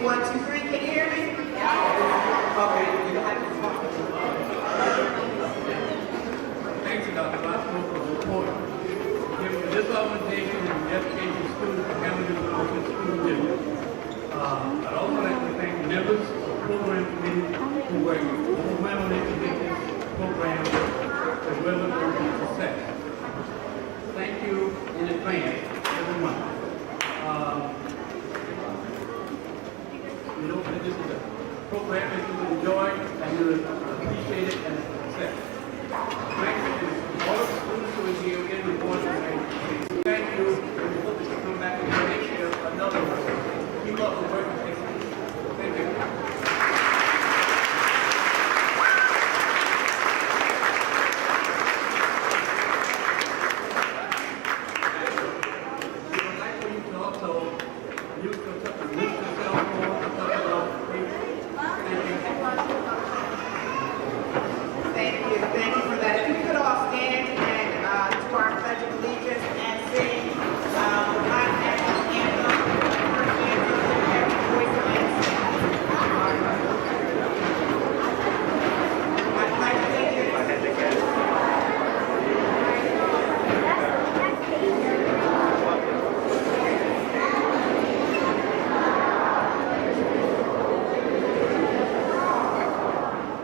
sing 1, 2, 3. Can you hear me? Okay, you don't have to talk. Thanks, Dr. Roscoe, for the report. This organization and the education students for Hamilton Township School District. I'd also like to thank the members of the program committee who worked overwhelmingly to get this program as well as a success. Thank you in advance, everyone. We know that this is a program that you will enjoy and you will appreciate it and success. Thank you to all of the students who are here in the board and thank you, and we hope that you come back again next year for another one. Keep up the work with excellence. Thank you. We would like for you to also use your cell phone to talk about Thank you for that. If you could all stand and do our Pledge of Allegiance and sing the Black National Anthem, first anthem, every voice and sing. I pledge allegiance.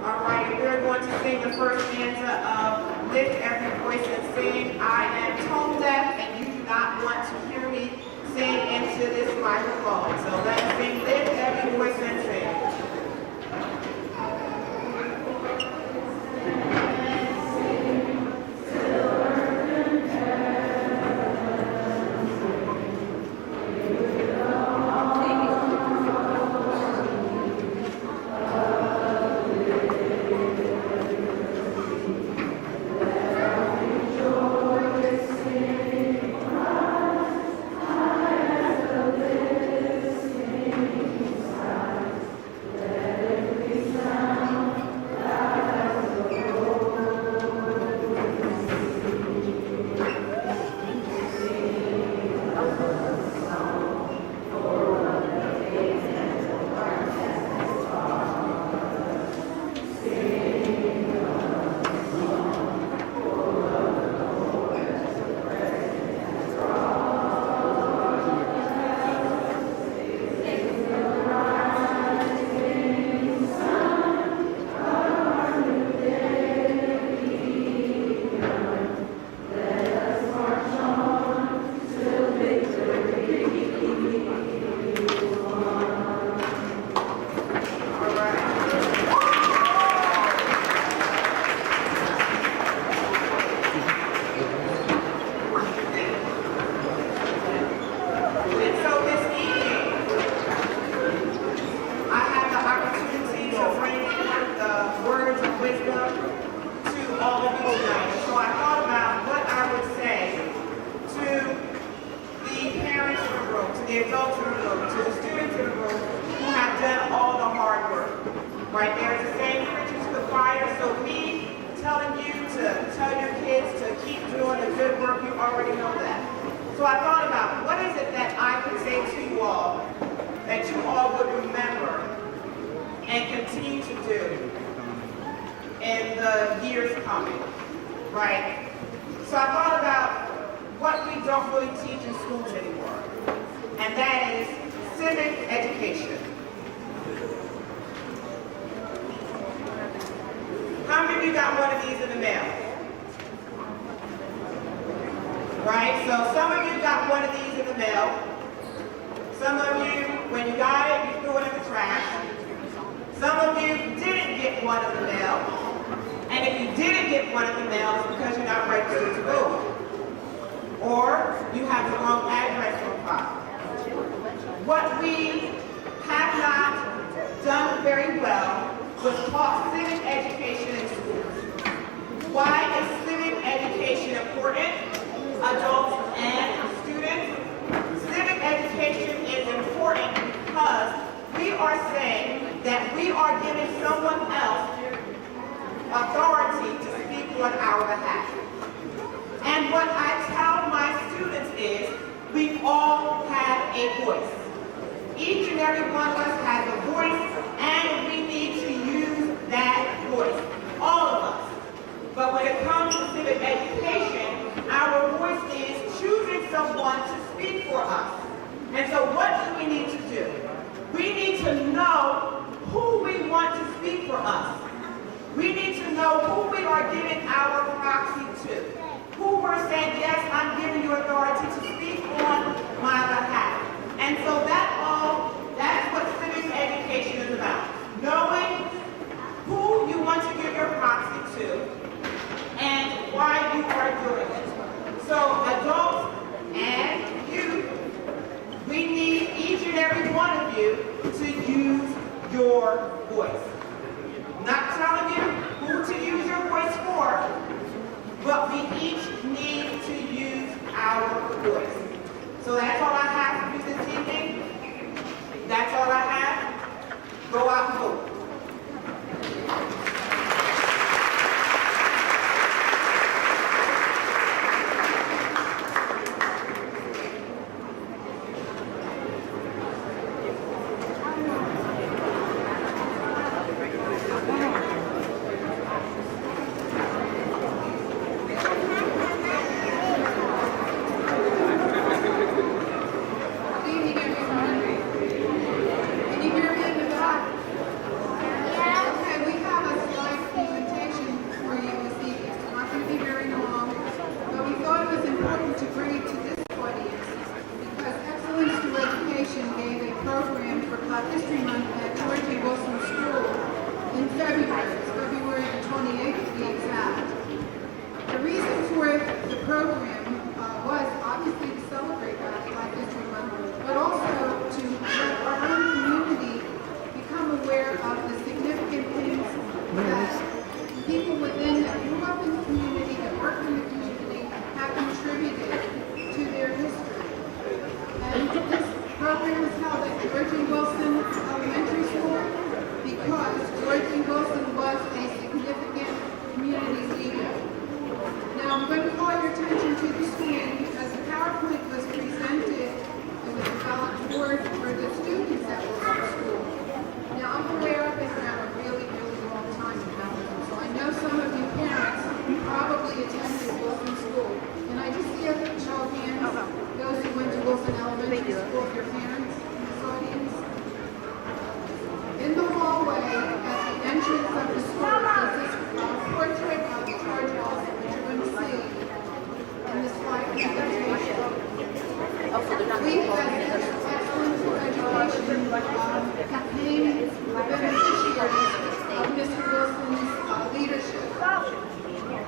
All right, we're going to sing the first stanza of Lift Every Voice and Sing. I am tone deaf and you do not want to hear me sing into this microphone. So let's sing Lift Every Voice and Sing. Right there is the same preaching to the choir, so me telling you to tell your kids to keep doing the good work, you already know that. So I thought about what is it that I could say to you all that you all would remember and continue to do in the years coming, right? So I thought about what we don't really teach in schools anymore, and that is civic education. How many of you got one of these in the mail? Right, so some of you got one of these in the mail. Some of you, when you got it, you threw it in the trash. Some of you didn't get one in the mail. And if you didn't get one in the mail, it's because you're not registered to vote. Or you have the wrong address on file. What we have not done very well was taught civic education in schools. Why is civic education important? Adults and students. Civic education is important because we are saying that we are giving someone else authority to speak on our behalf. And what I tell my students is, we all have a voice. Each and every one of us has We need to know who we are giving our proxy to. Who we're saying, yes, I'm giving you authority to speak on my behalf. And so that's what civic education is about. Knowing who you want to give your proxy to and why you are doing it. So adults and youth, we need each and every one of you to use your voice. I'm not telling you who to use your voice for, but we each need to use our voice. So that's all I have for you this evening. That's all I have. Go out and vote.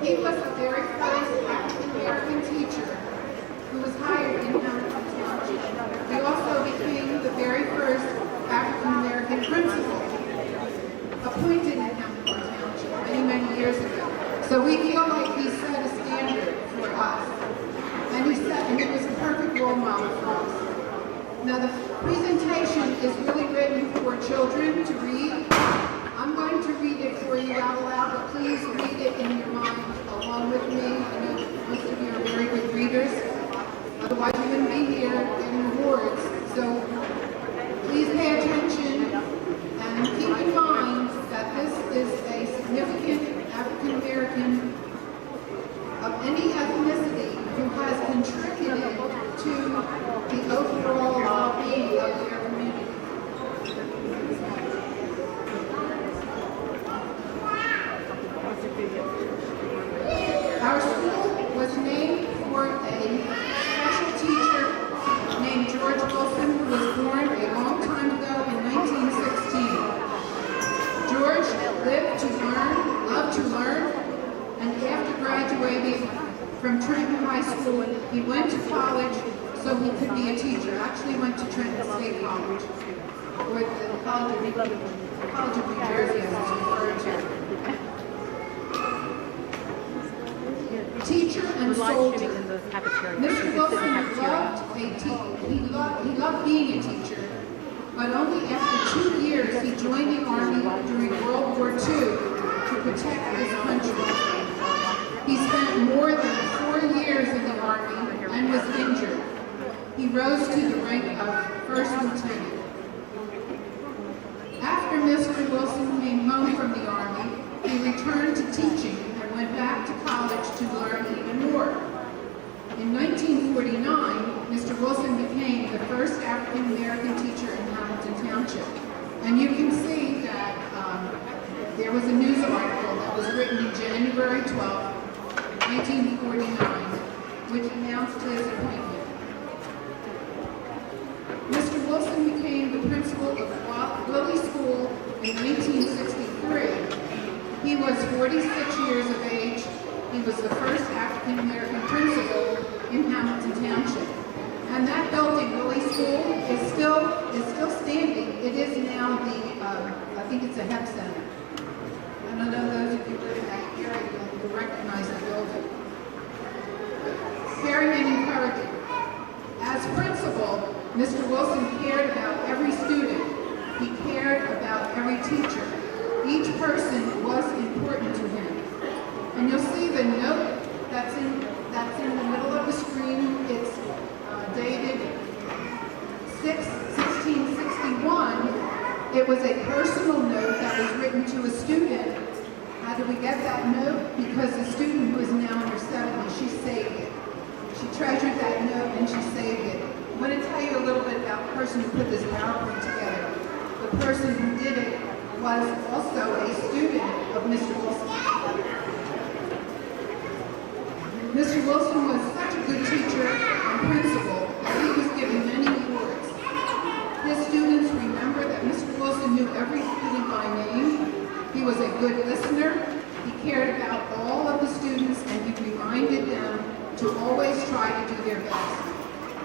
He was the very first African-American teacher who was hired in Hamilton Township. He also became the very first African-American principal appointed in Hamilton Township many, many years ago. So we feel like he set a standard for us. And he was a perfect role model for us. Now the presentation is really written for children to read. I'm going to read it for you out loud, but please read it in your mind along with me. I know most of you are very good readers. Otherwise you wouldn't be here getting awards. So please pay attention and keep in mind that this is a significant African American of any ethnicity who has contributed to the overall well-being of their community. Our school was named for a special teacher named George Wilson, who was born a long time ago in 1916. George lived to learn, loved to learn, and after graduating from Trenton High School, he went to college so he could be a teacher. Actually went to Trenton State College, or the College of New Jersey, as it's referred to. Teacher and soldier. Mr. Wilson loved being a teacher, but only after 2 years he joined the Army during World War II to protect his country. He spent more than 4 years in the Army and was injured. He rose to the rank of first lieutenant. After Mr. Wilson came home from the Army, he returned to teaching and went back to college to learn even more. In 1949, Mr. Wilson became the first African American teacher in Hamilton Township. And you can see that there was a news article written in January 12, 1949, which announced his appointment. Mr. Wilson became the principal of Willie School in 1963. He was 46 years of age. He was the first African-American principal in Hamilton Township. And that building, Willie School, is still standing. It is now the, I think it's a HEP center. I don't know those of you who live in that area will recognize the building. Caring and encouraging. As principal, Mr. Wilson cared about every student. He cared about every teacher. Each person was important to him. And you'll see the note that's in the middle of the screen. It's dated 1661. It was a personal note that was written to a student. How did we get that note? Because the student who is now in her 70s, she saved it. She treasured that note and she saved it. I want to tell you a little bit about the person who put this PowerPoint together. The person who did it was also a student of Mr. Wilson. Mr. Wilson was such a good teacher and principal that he was given many awards. His students remember that Mr. Wilson knew every student by name. He was a good listener. He cared about all of the students and he reminded them to always try to do their best.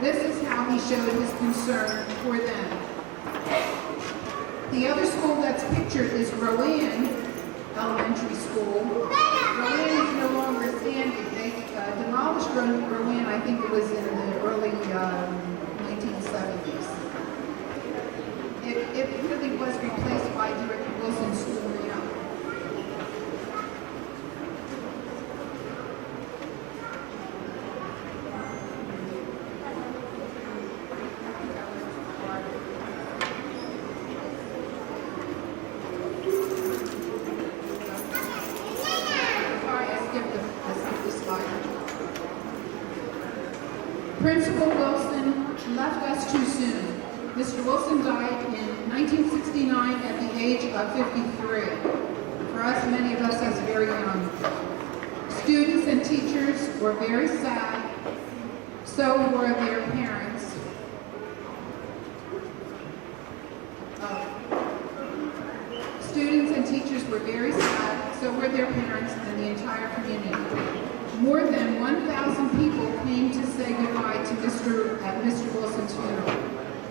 This is how he showed his concern for them. The other school that's pictured is Rowan Elementary School. Rowan is no longer standing. They demolished Rowan, I think it was in the early 1970s. It really was replaced by Director Wilson's school now. Principal Wilson left us too soon. Mr. Wilson died in 1969 at the age of 53. For us, many of us, that's very young. Students and teachers were very sad. So were their parents. Students and teachers were very sad. So were their parents and the entire community. More than 1,000 people came to say goodbye to Mr. Wilson's funeral.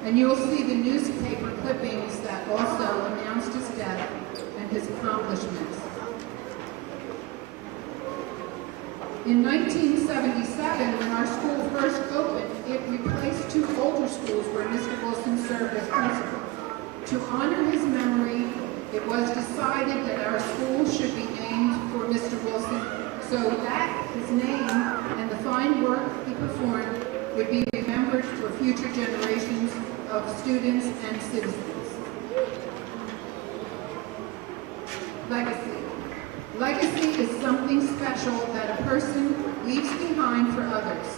And you will see the newspaper clippings that also announced his death and his accomplishments. In 1977, when our school first opened, it replaced two older schools where Mr. Wilson served as principal. To honor his memory, it was decided that our school should be named for Mr. Wilson, so that his name and the fine work he performed would be remembered for future generations of students and citizens. Legacy. Legacy is something special that a person leaves behind for others,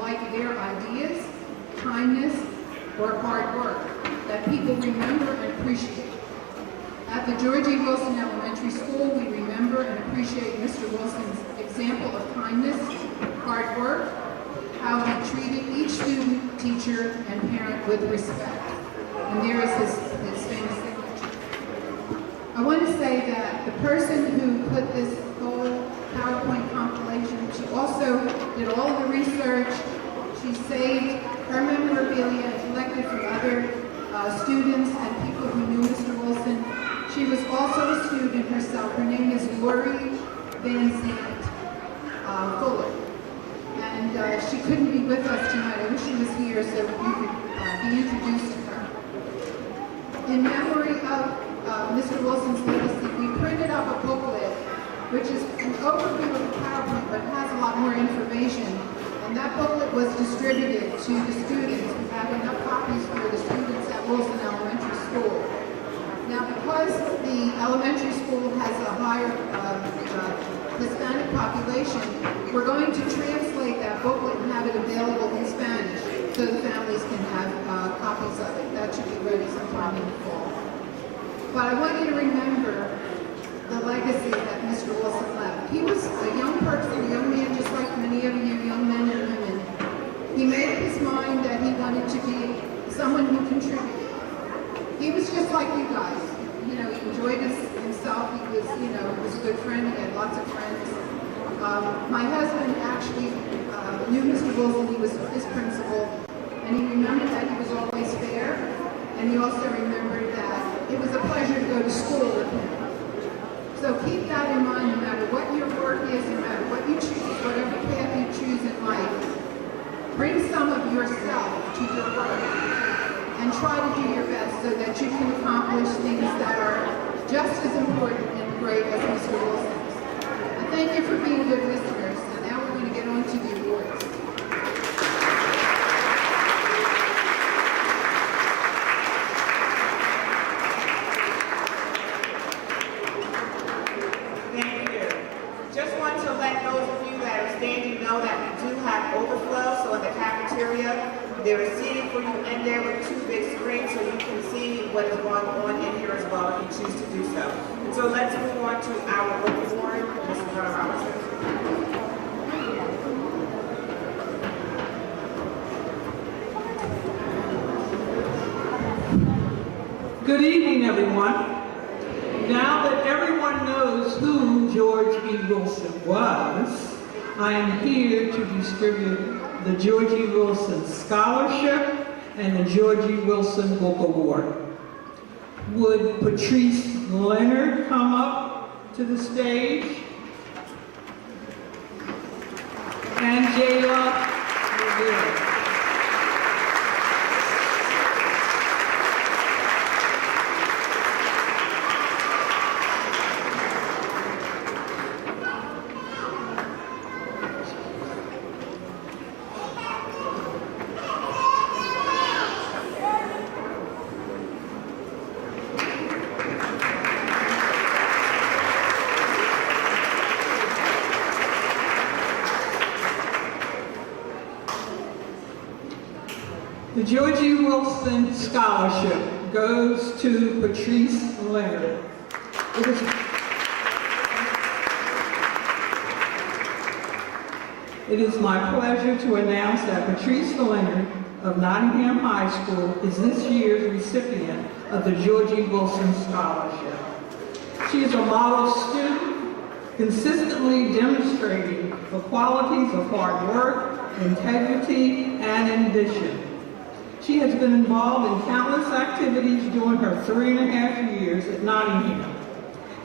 like their ideas, kindness, or hard work that people remember and appreciate. At the George E. Wilson Elementary School, we remember and appreciate Mr. Wilson's example of kindness, hard work, how he treated each student, teacher, and parent with respect. And there is his famous signature. I want to say that the person who put this whole PowerPoint compilation, she also did all of the research. She saved her memorabilia and collected from other students and people who knew Mr. Wilson. She was also a student herself. Her name is Lori Van Zandt Fuller. And she couldn't be with us tonight. I wish she was here so you could be introduced to her. In memory of Mr. Wilson's legacy, we printed up a booklet, which is an overview of the PowerPoint, but has a lot more information. And that booklet was distributed to the students. We have enough copies for the students at Wilson Elementary School. Now, because the elementary school has a higher Hispanic population, we're going to translate that booklet and have it available in Spanish so the families can have copies of it. That should be ready sometime in the fall. But I want you to remember the legacy that Mr. Wilson left. He was a young person, a young man just like many of you, young men and women. He made up his mind that he wanted to be someone who contributed. He was just like you guys. You know, he enjoyed himself. He was, was a good friend. He had lots of friends. My husband actually knew Mr. Wilson. He was his principal. And he remembered that he was always fair. And he also remembered that it was a pleasure to go to school with him. So keep that in mind no matter what your work is, no matter what you choose, whatever path you choose in life. Bring some of yourself to your work and try to do your best so that you can accomplish things that are just as important and great as Mr. Wilson's. I thank you for being good listeners, and now we're going to get on to the awards. Thank you. Just want to let those of you that are standing know that we do have overflow, so in the cafeteria, there is seating for you in there with 2 big screens so you can see what is going on in here as well if you choose to do so. And so let's move on to our award, Mrs. Robertson. Good evening, everyone. Now that everyone knows who George E. Wilson was, I am here to distribute the George E. Wilson Scholarship and the George E. Wilson Book Award. Would Patrice Leonard come up to the stage? And Jayla Rivera. The George E. Wilson Scholarship goes to Patrice Leonard. It is my pleasure to announce that Patrice Leonard of Nottingham High School is this year's recipient of the George E. Wilson Scholarship. She is a model student, consistently demonstrating the qualities of hard work, integrity, and ambition. She has been involved in countless activities during her 3.5 years at Nottingham.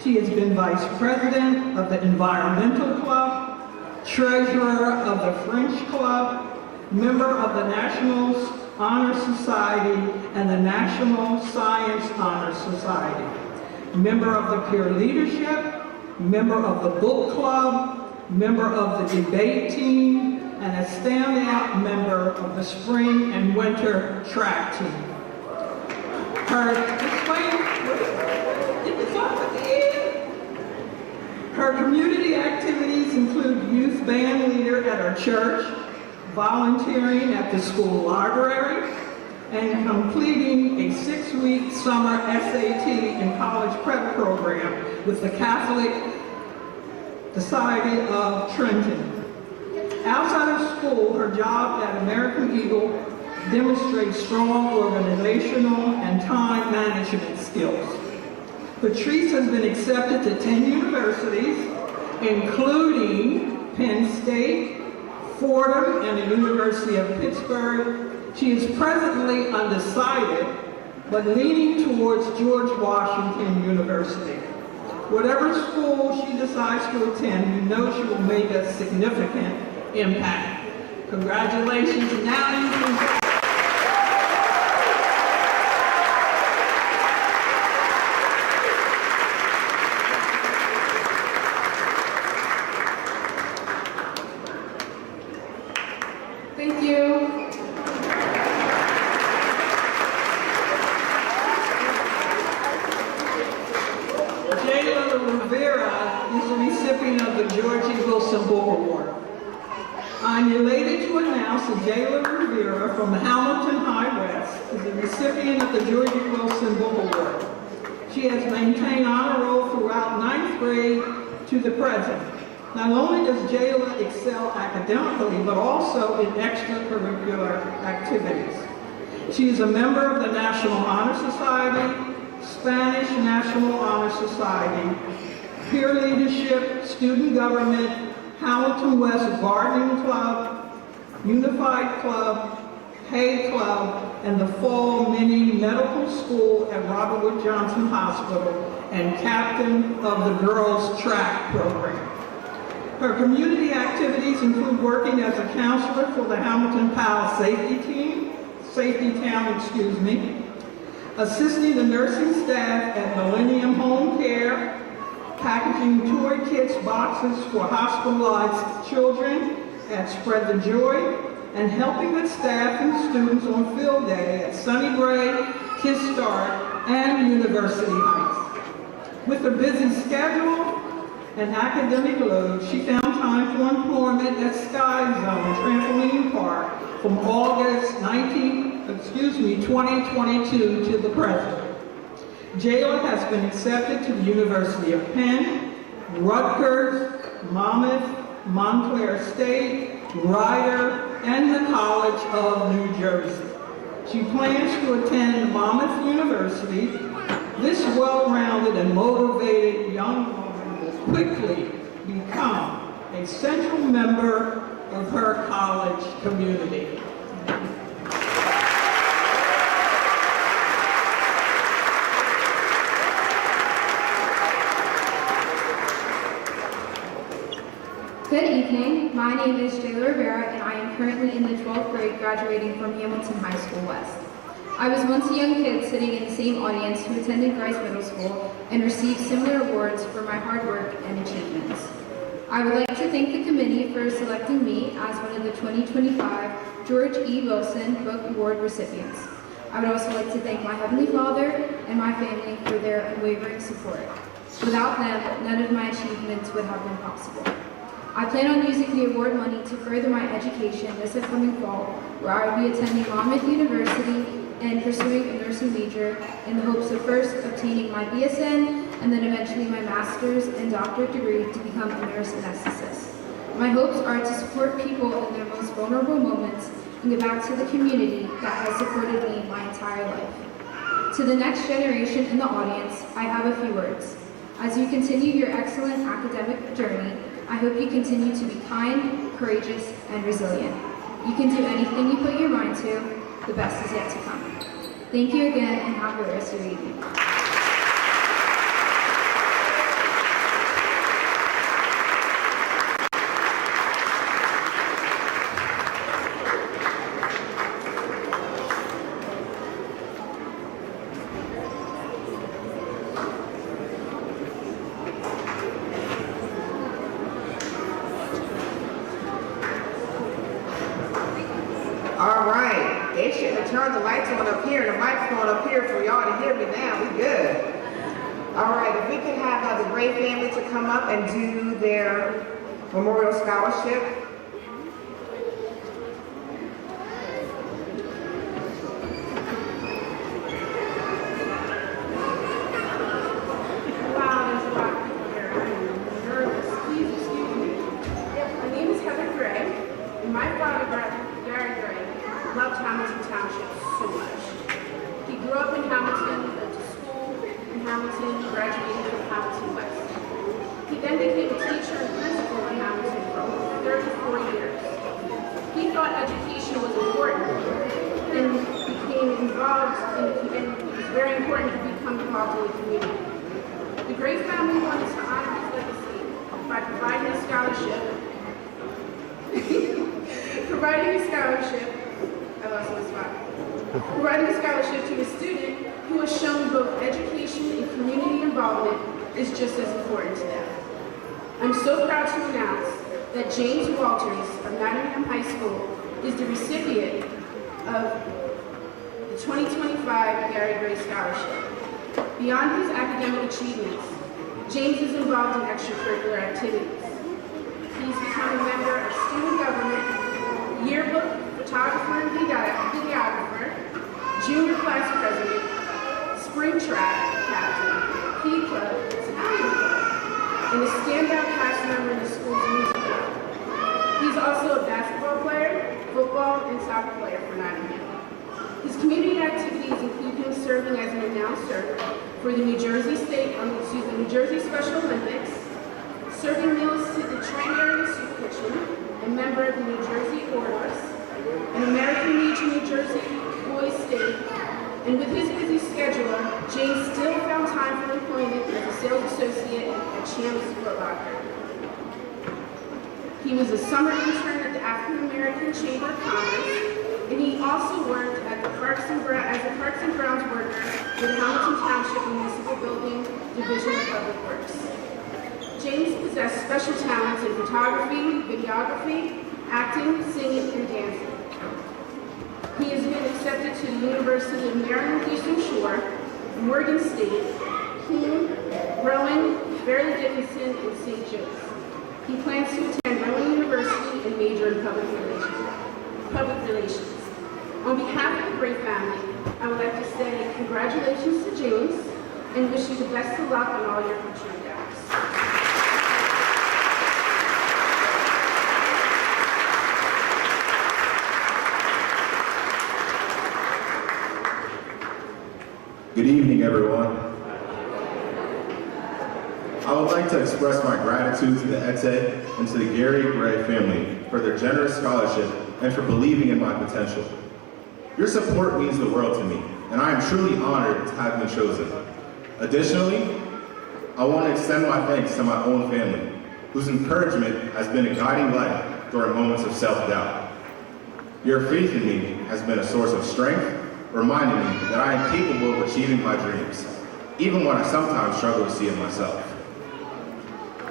She has been vice president of the Environmental Club, treasurer of the French Club, member of the National Honor Society and the National Science Honor Society, member of the Peer Leadership, member of the Book Club, member of the debate team, and a standout member of the spring and winter track team. Her community activities include youth band leader at our church, volunteering at the school library, and completing a 6-week summer SAT and college prep program with the Catholic Society of Trenton. Outside of school, her job at American Eagle demonstrates strong organizational and time management skills. Patrice has been accepted to 10 universities, including Penn State, Fordham, and the University of Pittsburgh. She is presently undecided, but leaning towards George Washington University. Whatever school she decides to attend, we know she will make a significant impact. Congratulations. Now you can... Thank you. Jayla Rivera is the recipient of the George E. Wilson Book Award. I'm elated to announce that Jayla Rivera from Hamilton High West is the recipient of the George E. Wilson Book Award. She has maintained honor roll throughout throughout ninth grade to the present. Not only does Jayla excel academically, but also in extracurricular activities. She is a member of the National Honor Society, Spanish National Honor Society, Peer Leadership, Student Government, Hamilton West Gardening Club, Unified Club, Hay Club, and the Fall Mini Medical School at Robert Wood Johnson Hospital, and captain of the girls' track program. Her community activities include working as a counselor for the Hamilton Powell Safety Town, assisting the nursing staff at Millennium Home Care, packaging toy kits boxes for hospitalized children at Spread the Joy, and helping with staff and students on field day at Sunnybray, Kiss Start, and University Heights. With her busy schedule and academic load, she found time for employment at Sky Zone Trampoline Park from August 2022 to the present. Jayla has been accepted to the University of Penn, Rutgers, Monmouth, Montclair State, Rider, and the College of New Jersey. She plans to attend Monmouth University. This well-rounded and motivated young woman will quickly become a central member of her college community. Good evening. My name is Jayla Rivera, and I am currently in the 12th grade graduating from Hamilton High School West. I was once a young kid sitting in the same audience who attended Grice Middle School and received similar awards for my hard work and achievements. I would like to thank the committee for selecting me as one of the 2025 George E. Wilson Book Award recipients. I would also like to thank my Heavenly Father and my family for their unwavering support. Without them, none of my achievements would have been possible. I plan on using the award money to further my education this upcoming fall, where I will be attending Monmouth University and pursuing a nursing major in the hopes of first obtaining my BSN and then eventually my master's and doctorate degree to become a nurse anesthetist. My hopes are to support people in their most vulnerable moments and give back to the community that has supported me my entire life. To the next generation in the audience, I have a few words. As you continue your excellent academic journey, I hope you continue to be kind, courageous, and resilient. You can do anything you put your mind to. The best is yet to come. Thank you again, and have a good rest of your evening. All right, they should have turned the lights on up here and the microphone up here for y'all to hear me now. We good. All right, if we could have the Gray family to come up and do their memorial scholarship. Wow, there's a lot of people here. I'm nervous. Please excuse me. My name is Heather Gray, and my father, Gary Gray, loved Hamilton Township so much. He grew up in Hamilton, went to school in Hamilton, graduated from Hamilton West. He then became a teacher and principal in Hamilton for over 34 years. He thought education was important and became involved and it was very important to become involved in the community. The Gray family wanted to honor his legacy by providing a scholarship providing a scholarship to a student who has shown both education and community involvement is just as important to them. I'm so proud to announce that James Walters of Nottingham High School is the recipient of the 2025 Gary Gray Scholarship. Beyond his academic achievements, James is involved in extracurricular activities. He's become a member of student government, yearbook, photographer and videographer, junior class president, spring track captain, P Club, Italian club, also a basketball player, football, and soccer player for Nottingham. His community activities include him serving as an announcer for the New Jersey Special Olympics, serving meals to the Tri-Area Soup Kitchen, a member of the New Jersey Orioles, an American Legion New Jersey Boys State, and with his busy schedule, James still found time for employment as a sales associate at Champs Foot Locker. He was a summer intern at the African American Chamber of Commerce, and he also worked at the as a Parks and Grounds worker for the Hamilton Township Municipal Building Division of Public Works. James possessed special talents in photography, videography, acting, singing, and dancing. He has been accepted to the University of Maryland Eastern Shore, Morgan State, Keene, Rowan, Fairleigh Dickinson, and St. Joe's. He plans to attend Rowan University and major in public relations. On behalf of the Gray family, I would like to say congratulations to James and wish you the best of luck on all your future endeavors. Good evening, everyone. I would like to express my gratitude to the ETE and to the Gary Gray family for their generous scholarship and for believing in my potential. Your support means the world to me, and I am truly honored to have been chosen. Additionally, I want to extend my thanks to my own family, whose encouragement has been a guiding light during moments of self-doubt. Your faith in me has been a source of strength, reminding me that I am capable of achieving my dreams, even when I sometimes struggle to see it myself.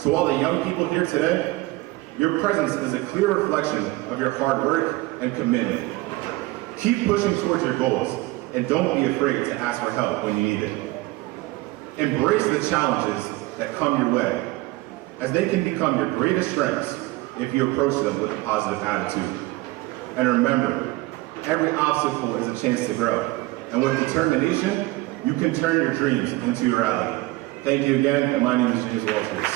To all the young people here today, your presence is a clear reflection of your hard work and commitment. Keep pushing towards your goals, and don't be afraid to ask for help when you need it. Embrace the challenges that come your way, as they can become your greatest strengths if you approach them with a positive attitude. And remember, every obstacle is a chance to grow, and with determination, you can turn your dreams into reality. Thank you again, and my name is James Walters.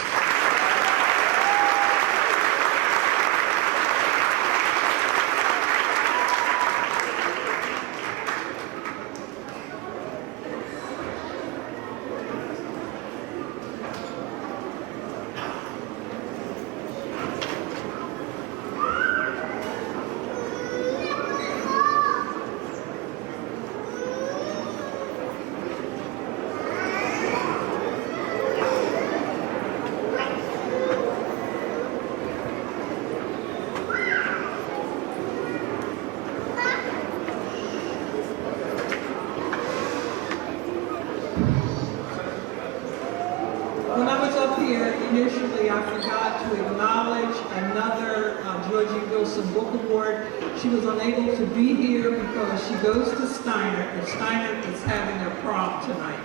When I was up here, initially I forgot to acknowledge another Georgie Wilson Book Award. She was unable to be here because she goes to Steiner, and Steiner is having their prom tonight.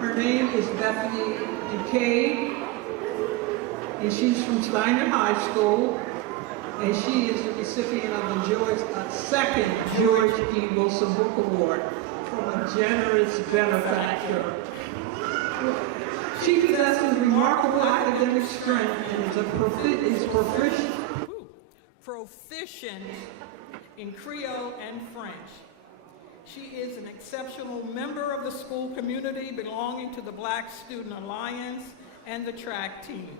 Her name is Bethany Duquesne, and she's from Steiner High School, and she is the recipient of the second George E. Wilson Book Award from a generous benefactor. She possesses remarkable academic strength and is proficient in Creole and French. She is an exceptional member of the school community belonging to the Black Student Alliance and the track team.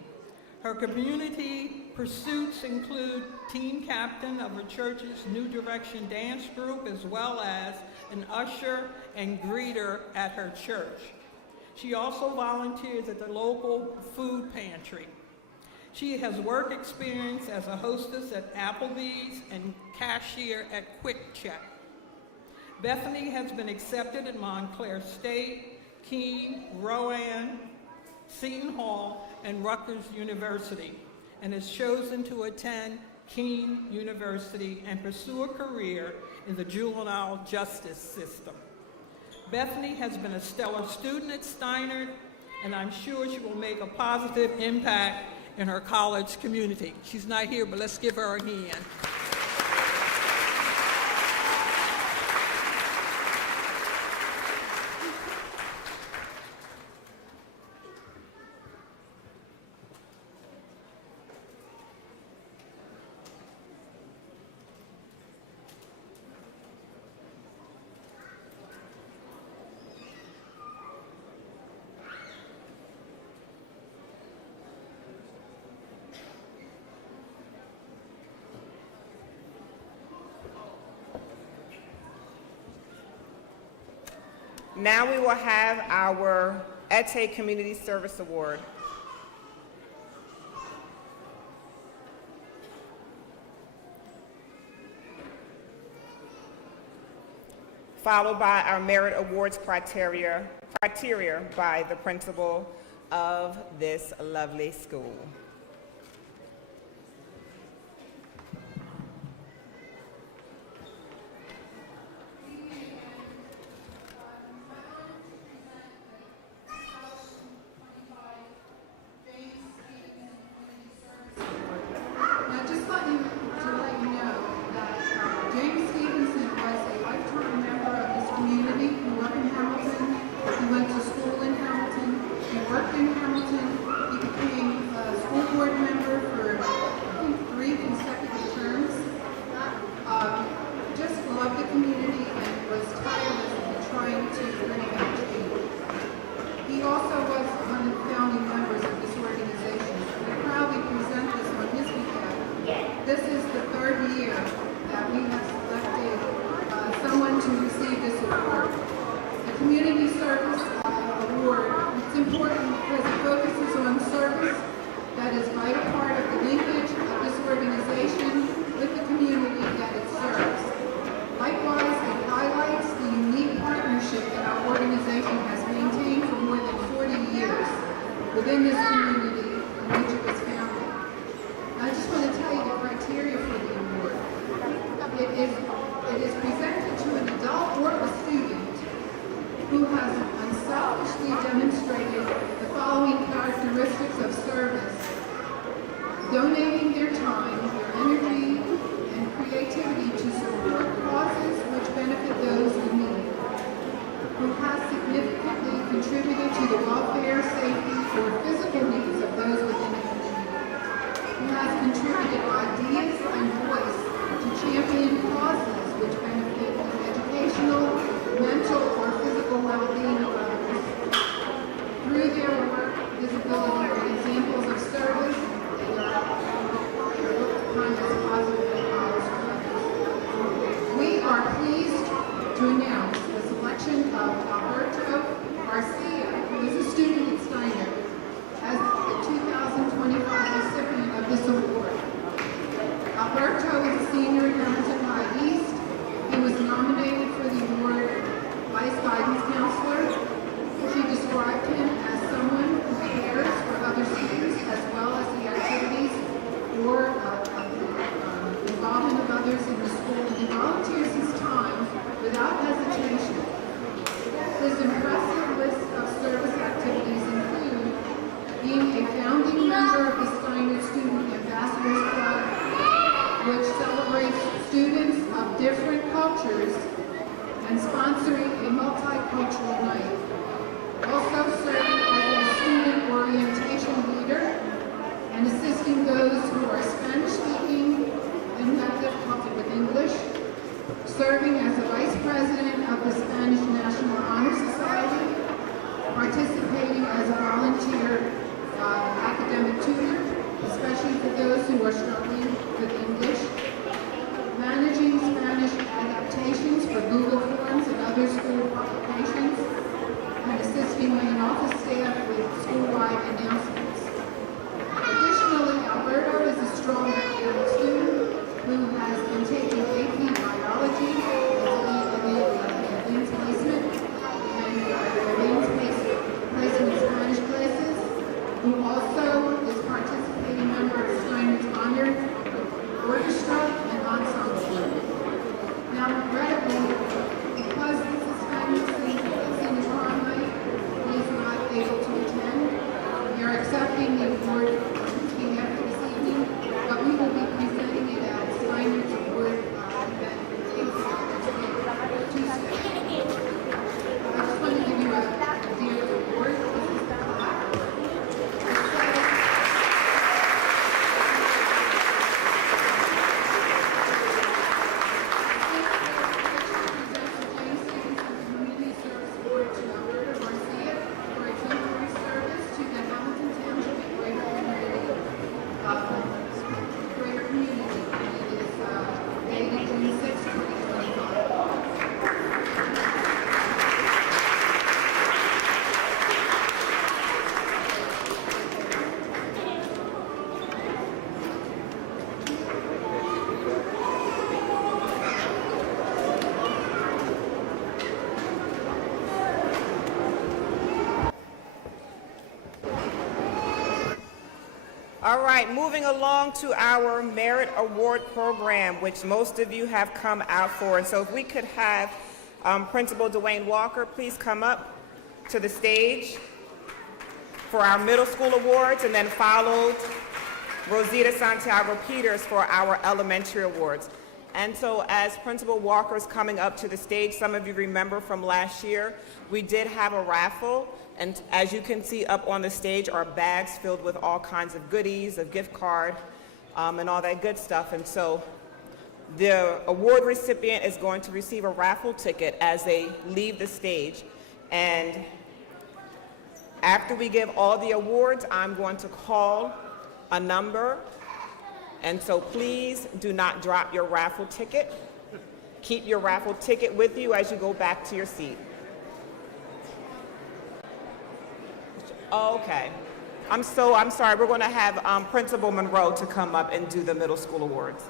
Her community pursuits include team captain of her church's New Direction dance group, as well as an usher and greeter at her church. She also volunteers at the local food pantry. She has work experience as a hostess at Applebee's and cashier at Quick Check. Bethany has been accepted at Montclair State, Keene, Rowan, Seton Hall, and Rutgers University, and has chosen to attend Keene University and pursue a career in the juvenile justice system. Bethany has been a stellar student at Steiner, and I'm sure she will make a positive impact in her college community. She's not here, but let's give her a hand. Now we will have our ETE Community Service Award. Followed by our Merit Awards criteria by the principal of this lovely school. Now, just let you know that James Stevenson was a lifetime member of this community. He grew up in Hamilton. He went to school in Hamilton. He worked in Hamilton. He became a school board member for, I think, 3 consecutive terms. Just loved the community and was tireless in trying to bring about change. He also was one of the founding members of this organization. We proudly present this on his behalf. This is the 3rd year that we have selected someone to receive this award. The Community Service Award, it's important because it focuses on service that is a vital part of the linkage of this organization with the community that it serves. Likewise, it highlights the unique partnership that our organization has maintained for more than 40 years within this community in which it was founded. I just want to tell you the criteria for the award. It is presented to an adult or a student who has unselfishly demonstrated the following characteristics of service: donating their time, their energy, and creativity to support causes which benefit those in need, who has significantly contributed to the welfare, safety, or physical needs of those within the community, who has contributed ideas and voice to champion causes which benefit the educational, mental, or physical well-being of others. Through their work, visibility, and examples of service, they are looked upon as positive models for others. We are pleased to announce the selection of Alberto Garcia, who is a student at Steiner, as the 2025 recipient of this award. Alberto is a senior at Hamilton High East. He was nominated for the award by his guidance counselor. She described him as someone who cares for other students as well as the activities or involvement of others in the school, and he volunteers his time without hesitation. His impressive list of service activities include being a founding member of the Steiner Student Ambassadors Club, which celebrates students of different cultures, and sponsoring a multicultural night. Also serving as a student orientation leader and assisting those who are Spanish-speaking and have difficulty with English. Serving as the Vice President of the Spanish National Honor Society. Participating as a volunteer academic tutor, especially for those who are struggling with English. Managing Spanish adaptations for Google Forms and other school publications, and assisting main office staff with school-wide announcements. Additionally, Alberto is a strong academic student who has been taking AP Biology as advanced placement and advanced placement Spanish classes, who also is participating member of Steiner's Honor Orchestra All right, moving along to our Merit Award Program, which most of you have come out for. And so if we could have Principal Dwayne Walker please come up to the stage for our middle school awards, and then followed Rosita Santiago Peters for our elementary awards. And so as Principal Walker's coming up to the stage, some of you remember from last year, we did have a raffle, and as you can see up on the stage are bags filled with all kinds of goodies, a gift card, and all that good stuff. And so the award recipient is going to receive a raffle ticket as they leave the stage. And after we give all the awards, I'm going to call a number. And so please do not drop your raffle ticket. Keep your raffle ticket with you as you go back to your seat. Okay. I'm sorry. We're going to have Principal Monroe to come up and do the middle school awards.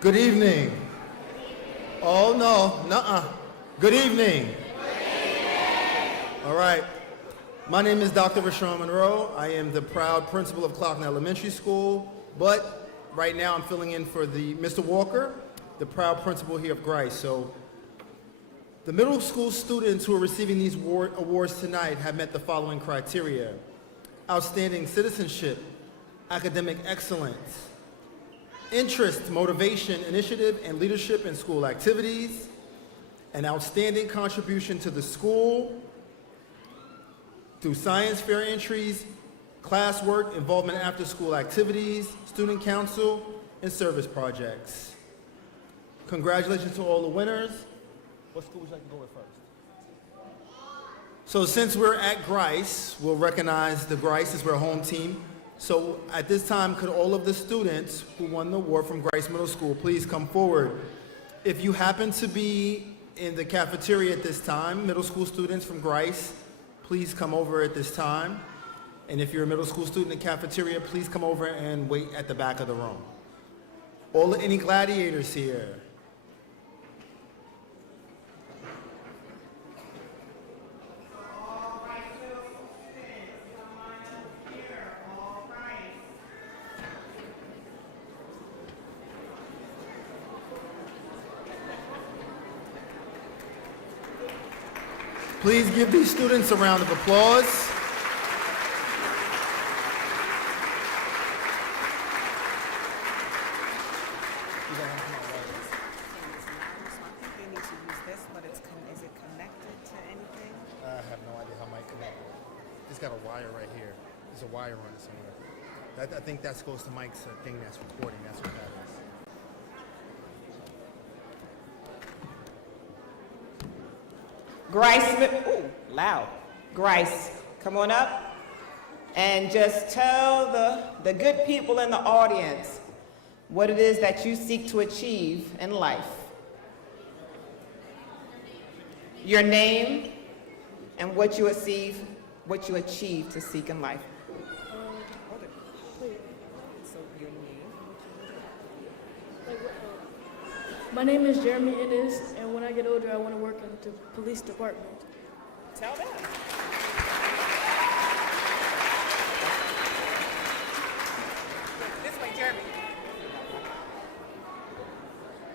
Good evening. Oh, no, nuh-uh. Good evening. All right. My name is Dr. Rashawn Monroe. I am the proud principal of Cloughlin Elementary School, but right now I'm filling in for Mr. Walker, the proud principal here of Grice. So the middle school students who are receiving these awards tonight have met the following criteria: outstanding citizenship, academic excellence, interest, motivation, initiative, and leadership in school activities, an outstanding contribution to the school through science fair entries, classwork, involvement in after-school activities, student council, and service projects. Congratulations to all the winners. What school would you like to go with first? So since we're at Grice, we'll recognize the Grice as we're a home team. So at this time, could all of the students who won the award from Grice Middle School please come forward? If you happen to be in the cafeteria at this time, middle school students from Grice, please come over at this time. And if you're a middle school student in the cafeteria, please come over and wait at the back of the room. Any gladiators here? Please give these students a round of applause. I have no idea how mic connected. It's got a wire right here. There's a wire on it somewhere. I think that goes to Mike's thing that's recording. That's what that is. Grice, ooh, loud. Grice, come on up and just tell the good people in the audience what it is that you seek to achieve in life. Your name and what you achieve to seek in life. My name is Jeremy Ennis, and when I get older, I want to work in the police department. Tell them. This way, Jeremy.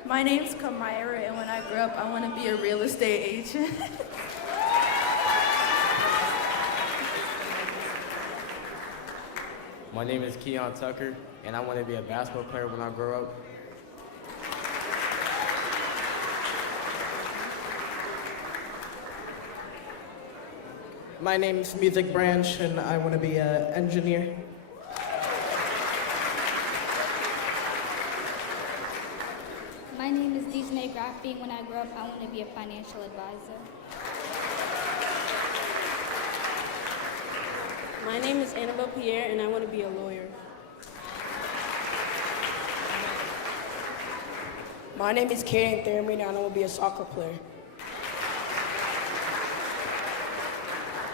My name's Kamira, and when I grow up, I want to be a real estate agent. My name is Keon Tucker, and I want to be a basketball player when I grow up. My name's Music Branch, and I want to be an engineer. My name is Disney Graffi. When I grow up, I want to be a financial advisor. My name is Annabelle Pierre, and I want to be a lawyer. My name is Kaden Thurman, and I want to be a soccer player.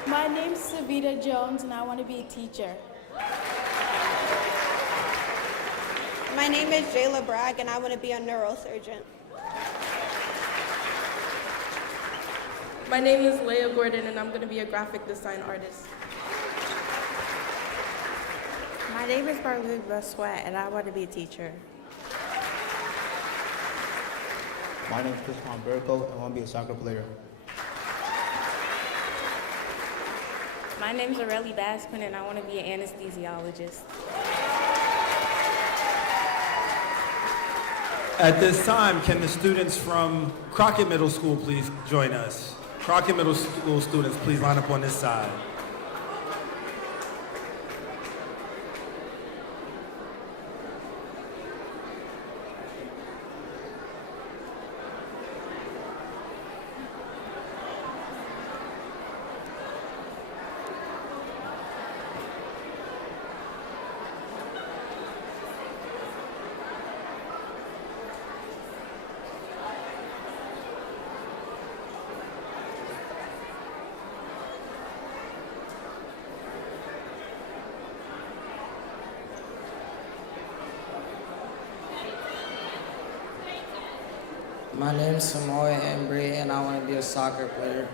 My name's Savita Jones, and I want to be a teacher. My name is Jayla Bragg, and I want to be a neurosurgeon. My name is Leah Gordon, and I'm going to be a graphic design artist. My name is Marlene Buswat, and I want to be a teacher. My name is Chris Berko, and I want to be a soccer player. My name is Aurelie Baspin, and I want to be an anesthesiologist. At this time, can the students from Crockett Middle School please join us? Crockett Middle School students, please line up on this side. My name's Samoa Embry, and I want to be a soccer player.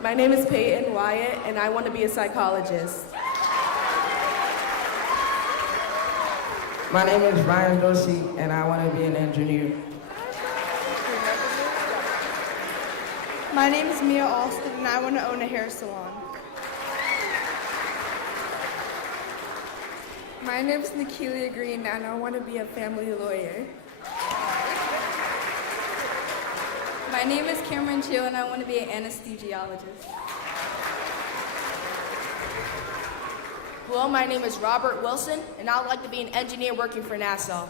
My name is Peyton Wyatt, and I want to be a psychologist. My name is Ryan Dorsey, and I want to be an engineer. My name is Mia Alston, and I want to own a hair salon. My name is Nikelia Green, and I want to be a family lawyer. My name is Cameron Chill, and I want to be an anesthesiologist. Hello, my name is Robert Wilson, and I would like to be an engineer working for NASA.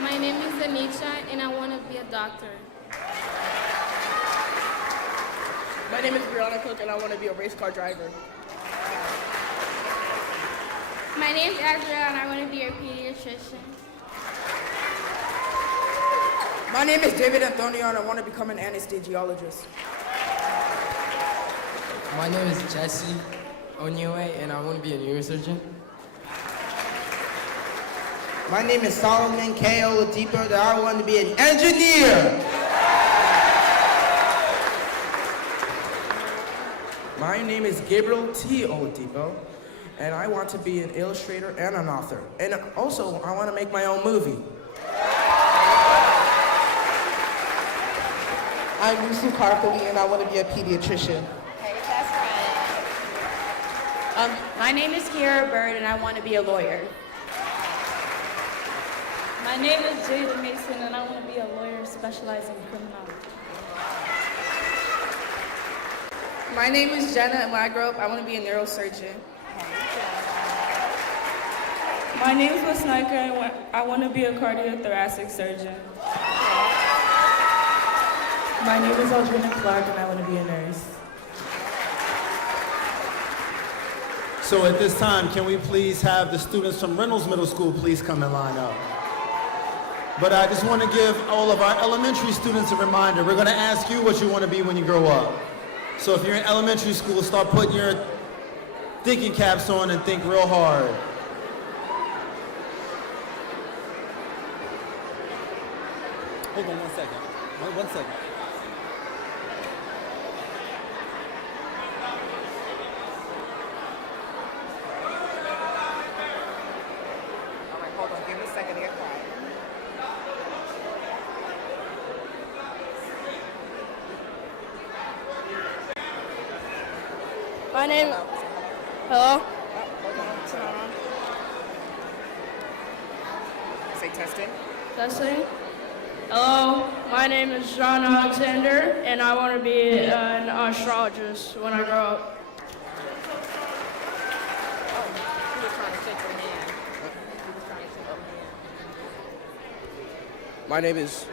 My name is Anisha, and I want to be a doctor. My name is Brianna Cook, and I want to be a race car driver. My name is Azrael, and I want to be a pediatrician. My name is David Antonio, and I want to become an anesthesiologist. My name is Jesse Onyue, and I want to be a neurosurgeon. My name is Solomon K. Oladipo, and I want to be an engineer. My name is Gabriel T. Oladipo, and I want to be an illustrator and an author. And also, I want to make my own movie. I'm Lucy Carpoli, and I want to be a pediatrician. Hey, that's right. My name is Kiara Bird, and I want to be a lawyer. My name is Jada Mason, and I want to be a lawyer specializing in criminology. My name is Jenna, and when I grow up, I want to be a neurosurgeon. My name is Wasnaika, and I want to be a cardiothoracic surgeon. My name is Aldrina Clark, and I want to be a nurse. So at this time, can we please have the students from Reynolds Middle School please come and line up? But I just want to give all of our elementary students a reminder. We're going to ask you what you want to be when you grow up. So if you're in elementary school, start putting your thinking caps on and think real hard. Hold on 1 second. One second. All right, hold on. Give me a second to get quiet. My name. Hello? say testing. Testing. Hello, my name is John Alexander, and I want to be an astrologist when I grow up. He was trying to shake your hand. He was trying to shake your hand. My name is.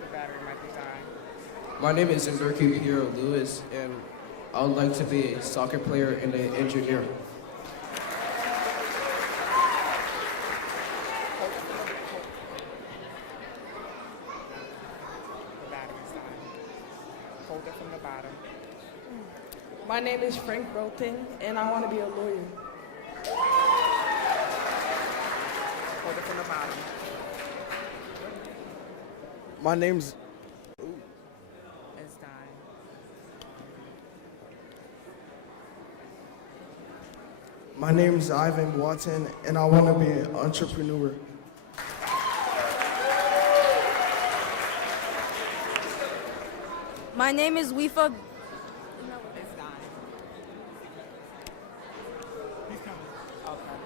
The battery might be dying. My name is Enrique Piero Lewis, and I would like to be a soccer player and an engineer. Hold it from the bottom. My name is Frank Broten, and I want to be a lawyer. Hold it from the bottom. My name's. It's dying. My name is Ivan Watson, and I want to be an entrepreneur. My name is Wifa. It's dying. He's coming. Okay.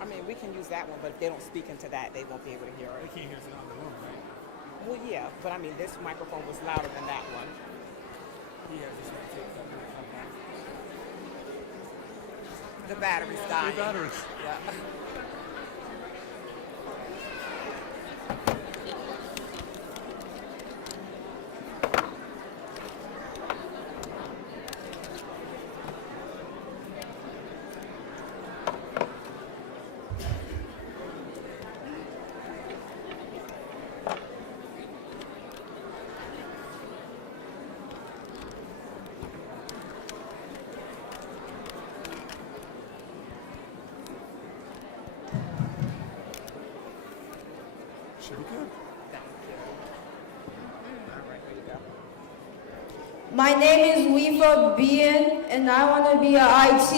I mean, we can use that one, but if they don't speak into that, they won't be able to hear it. They can't hear us in the room, right? Well, yeah, but I mean, this microphone was louder than that one. Yeah, this one too. Okay. The battery's dying. The batteries. Yeah. Should be good. Thank you. All right, there you go. My name is Wifa Bien, and I want to be a IT.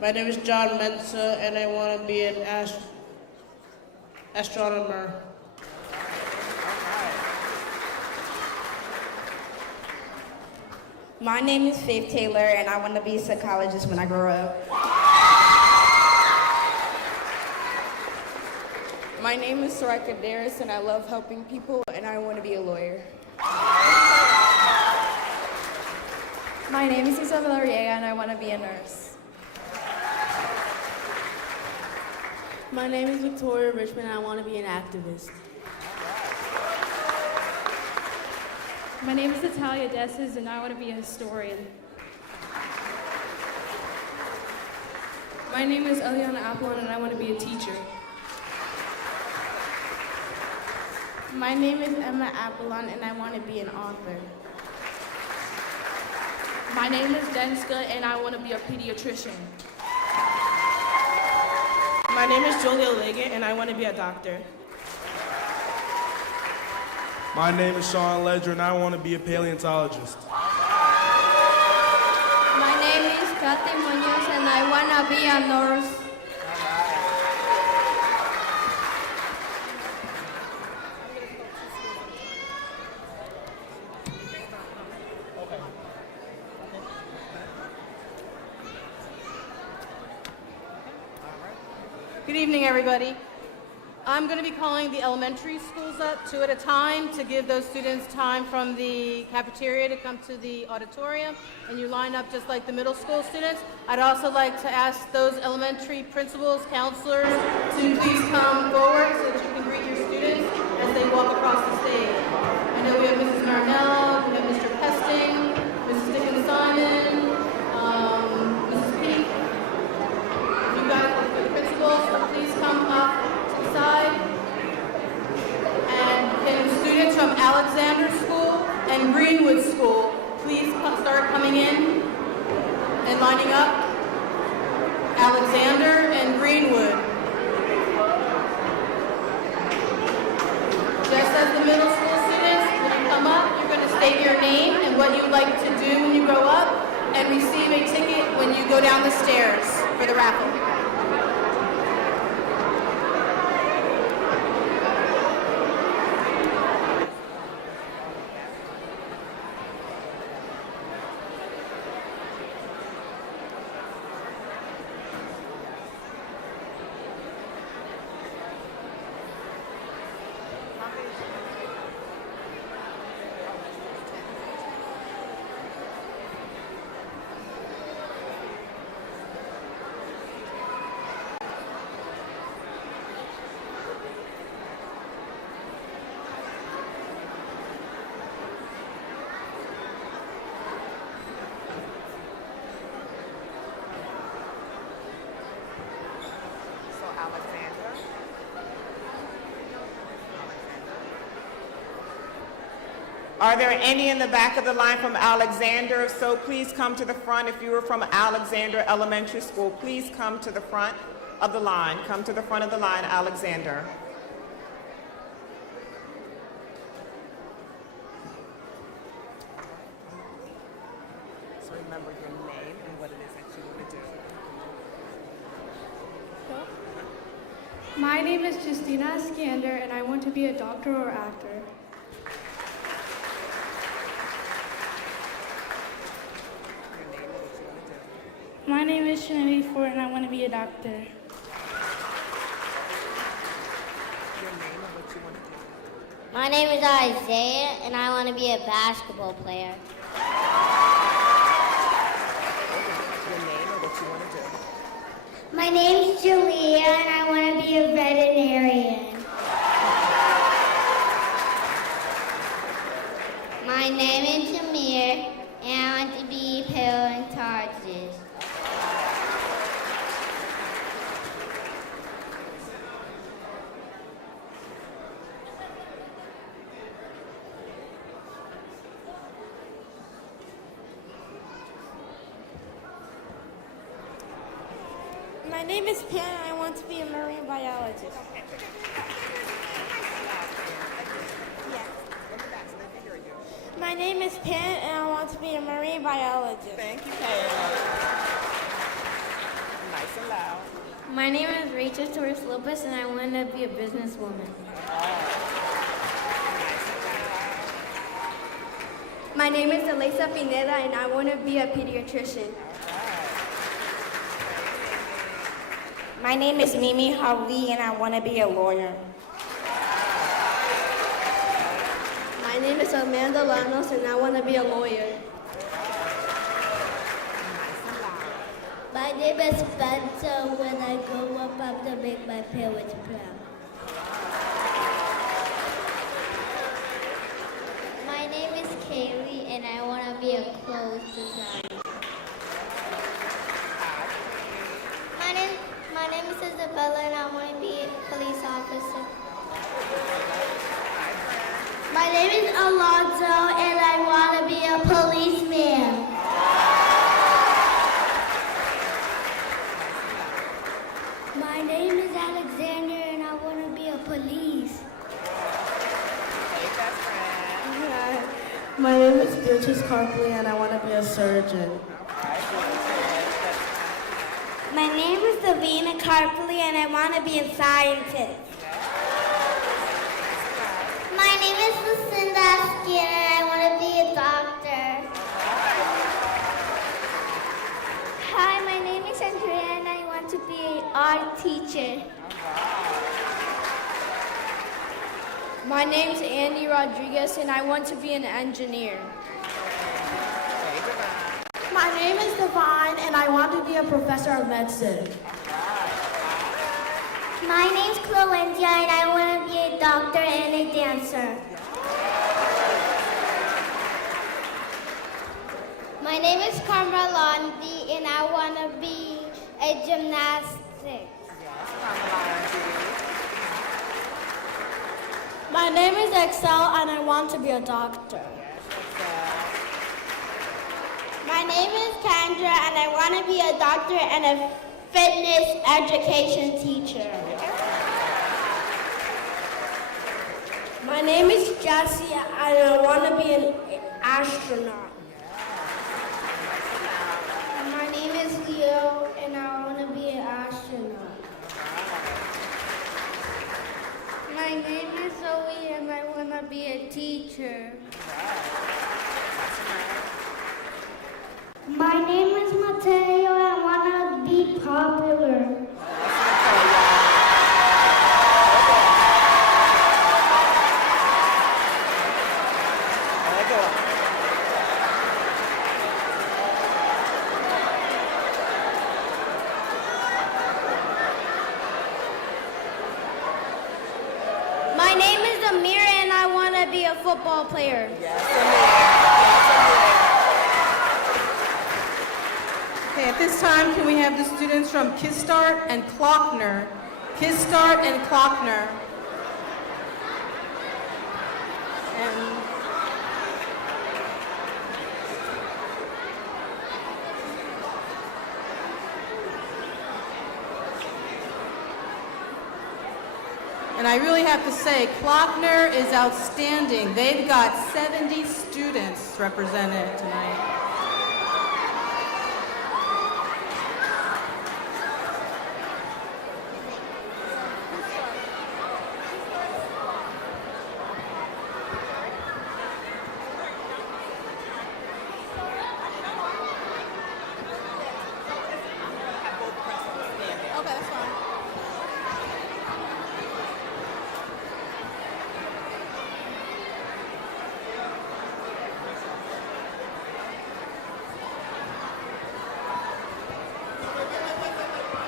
My name is John Mercer, and I want to be an astronomer. My name is Faith Taylor, and I want to be a psychologist when I grow up. My name is Soraka Daris, and I love helping people, and I want to be a lawyer. My name is Isabel Arriaga, and I want to be a nurse. My name is Victoria Richmond, and I want to be an activist. My name is Natalia Desses, and I want to be a historian. My name is Eliana Apollon, and I want to be a teacher. My name is Emma Apollon, and I want to be an author. My name is Denska, and I want to be a pediatrician. My name is Julia Leggett, and I want to be a doctor. My name is Sean Ledger, and I want to be a paleontologist. My name is Kathy Munoz, and I want to be a nurse. Good evening, everybody. I'm going to be calling the elementary schools up two at a time to give those students time from the cafeteria to come to the auditorium, and you line up just like the middle school students. I'd also like to ask those elementary principals, counselors to please come forward so that you can greet your students as they walk across the stage. I know we have Mrs. Marnell, we have Mr. Pesting, Mrs. Dickens-Simon, Mrs. Peak. If you guys, the principals, please come up side. And can students from Alexander School and Greenwood School please start coming in and lining up? Alexander and Greenwood. Just as the middle school students, when you come up, you're going to state your name and what you would like to do when you grow up. and receive a ticket when you go down the stairs for the raffle. Are there any in the back of the line from Alexander? If so, please come to the front. If you are from Alexander Elementary School, please come to the front of the line. Come to the front of the line, Alexander. So remember your name and what it is that you want to do. My name is Justina Scander, and I want to be a doctor or actor. My name is Trinity Ford, and I want to be a doctor. Your name and what you want to do. My name is Isaiah, and I want to be a basketball player. Your name and what you want to do. My name is Julia, and I want to be a veterinarian. My name is Amir, and I want to be a paleontologist. My name is Pam, and I want to be a marine biologist. My name is Pam, and I want to be a marine biologist. Thank you, Pam. Nice and loud. My name is Rachel Torres Lopez, and I want to be a businesswoman. My name is Elisa Pineda, and I want to be a pediatrician. My name is Mimi Hawi, and I want to be a lawyer. My name is Amanda Lanos, and I want to be a lawyer. My name is Spencer. When I grow up, I'm to make my parents proud. My name is Kaylee, and I want to be a clothes designer. My name is Isabella, and I want to be a police officer. My name is Alonzo, and I want to be a policeman. My name is Alexander, and I want to be a police. My name is Beatrice Carpley, and I want to be a surgeon. My name is Davina Carpley, and I want to be a scientist. My name is Lucinda Skinner, and I want to be a doctor. Hi, my name is Andrea, and I want to be an art teacher. My name's Andy Rodriguez, and I want to be an engineer. My name is Divine, and I want to be a professor of medicine. My name's Chloendia, and I want to be a doctor and a dancer. My name is Carmelandi, and I want to be a gymnastics. My name is Excel, and I want to be a doctor. My name is Kendra, and I want to be a doctor and a fitness education teacher. My name is Jessie, and I want to be an astronaut. superhero, and I want to be an astronaut. My name is Zoe, and I want to be a teacher. My name is Mateo, and I want to be popular. My name is Amir, and I want to be a football player. Okay, at this time, can we have the students from Kistart and Klockner? Kistart and Klockner. And I really have to say, Klockner is outstanding. They've got 70 students represented tonight. Okay, that's fine.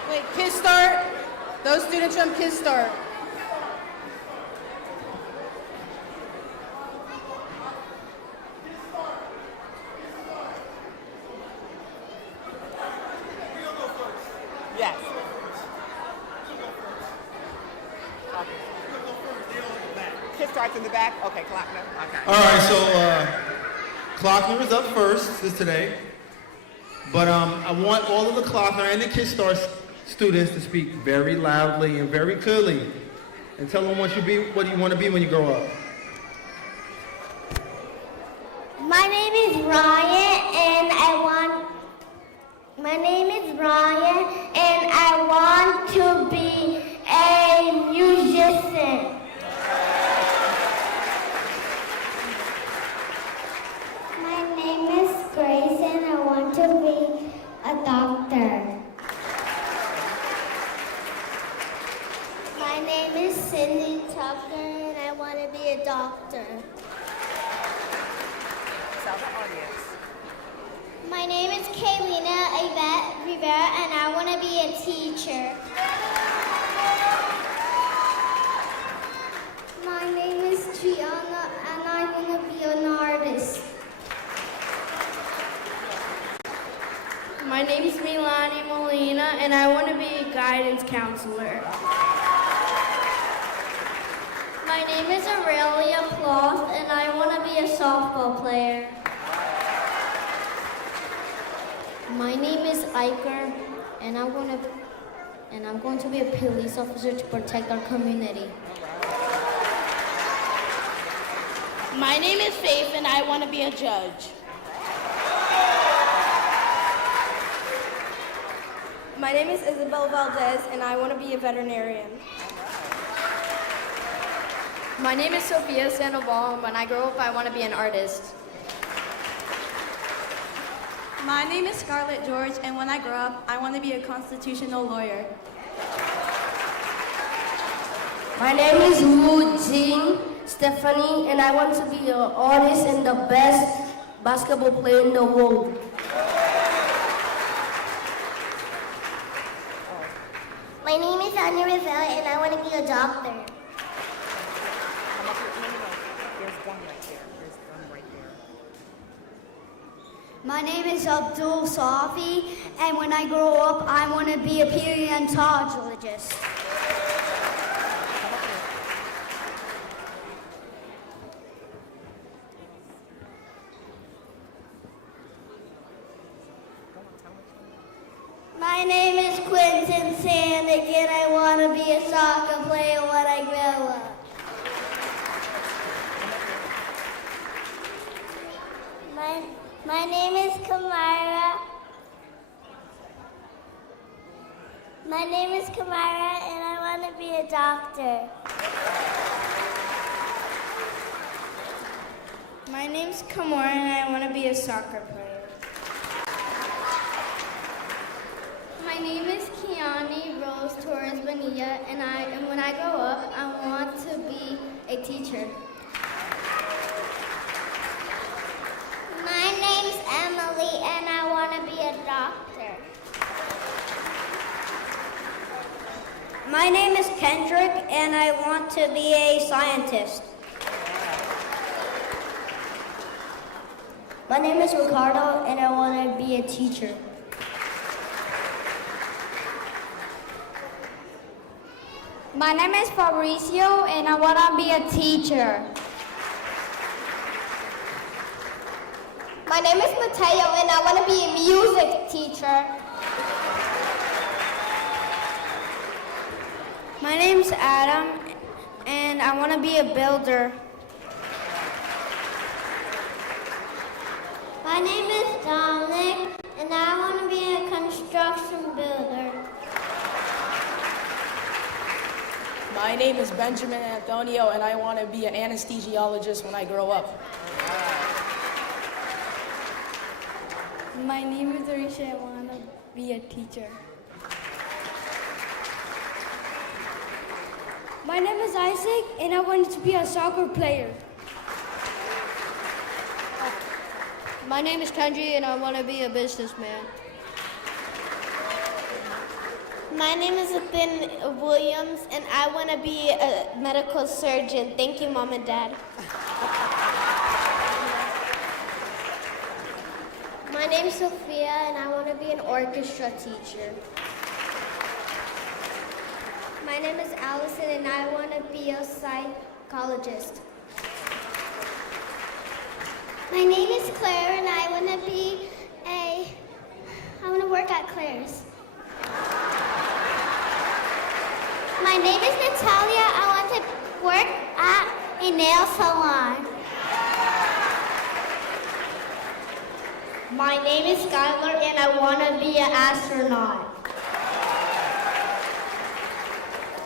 Wait, Kistart? Those students from Kistart. Yes. Kid starts in the back. Okay, Klockner. Okay. All right, so Klockner is up first this today, but I want all of the Klockner and the Kistart students to speak very loudly and very clearly, and tell them what you want to be when you grow up. My name is Ryan, and I want to be a musician. My name is Grice, and I want to be a doctor. My name is Cindy Tucker, and I want to be a doctor. Tell the audience. My name is Kaylina Yvette Rivera, and I want to be a teacher. My name is Triana, and I want to be an artist. My name is Milani Molina, and I want to be a guidance counselor. My name is Aurelia Ploth, and I want to be a softball player. My name is Iker, and I'm going to be a police officer to protect our community. My name is Faith, and I want to be a judge. My name is Isabel Valdez, and I want to be a veterinarian. My name is Sophia Sandoval, and when I grow up, I want to be an artist. My name is Scarlett George, and when I grow up, I want to be a constitutional lawyer. My name is Wu Jing Stephanie, and I want to be an artist and the best basketball player in the world. My name is Anya Rivera, and I want to be a doctor. There's one right there. There's one right there. My name is Abdul Safi, and when I grow up, I want to be a paleontologist. My name is Quentin Sandick, and I want to be a soccer player when I grow up. My name is Kamara, My name is Kamara, and I want to be a doctor. My name's Kamora, and I want to be a soccer player. My name is Kiani Rose Torres Bonilla, and when I grow up, I want to be a teacher. My name's Emily, and I want to be a doctor. My name is Kendrick, and I want to be a scientist. My name is Ricardo, and I want to be a teacher. My name is Fabricio, and I want to be a teacher. My name is Mateo, and I want to be a music teacher. My name's Adam, and I want to be a builder. My name is Dominic, and I want to be a construction builder. My name is Benjamin Antonio, and I want to be an anesthesiologist when I grow up. My name is Arisha. I want to be a teacher. My name is Isaac, and I want to be a soccer player. My name is Kenji, and I want to be a businessman. My name is Ethan Williams, and I want to be a medical surgeon. Thank you, Mom and Dad. My name is Sophia, and I want to be an orchestra teacher. My name is Allison, and I want to be a psychologist. My name is Claire, and I want to work at Claire's. My name is Natalia. I want to work at a nail salon. My name is Skylar, and I want to be an astronaut.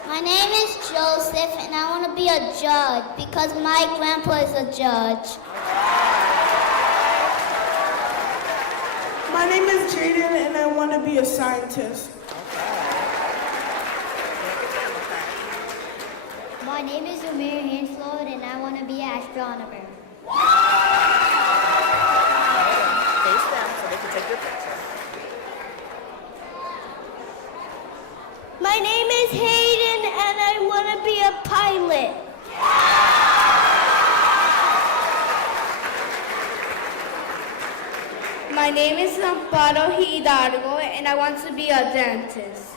My name is Joseph, and I want to be a judge because my grandpa is a judge. My name is Jaden, and I want to be a scientist. My name is Amir Hanslow, and I want to be an astronomer. Face them so they can take your picture. My name is Hayden, and I want to be a pilot. My name is Amparo Hidalgo, and I want to be a dentist.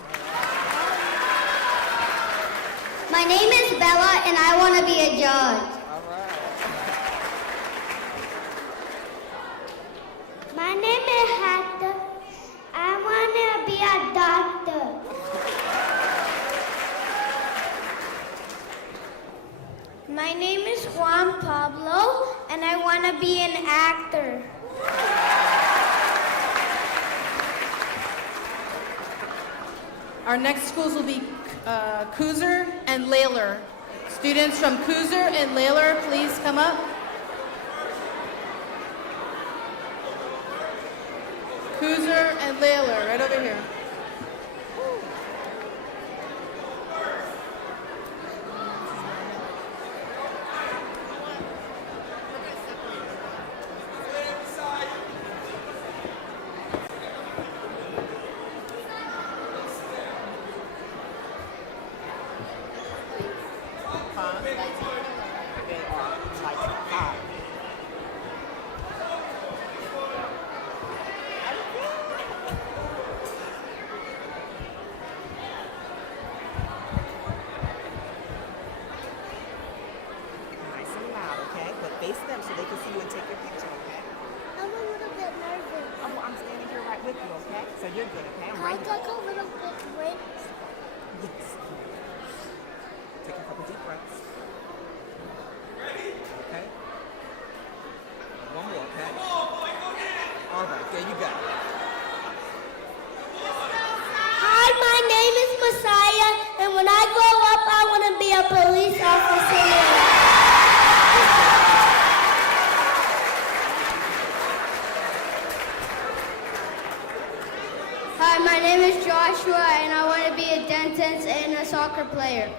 My name is Bella, and I want to be a judge. All right. My name is Hector. I want to be a doctor. My name is Juan Pablo, and I want to be an actor. Our next schools will be Cooser and Layler. Students from Cooser and Layler, please come up. Cooser and Layler, right over here. Face them so they can see you and take your picture, okay? I'm a little bit nervous. Oh, well, I'm standing here right with you, okay? So you're good, okay? I'm right I here. took a little bit break. Yes. Take a couple deep breaths. Okay? One more, okay? All right, there you go. Hi, my name is police officer. Hi, my name is Joshua, and I want to be a dentist and a soccer player.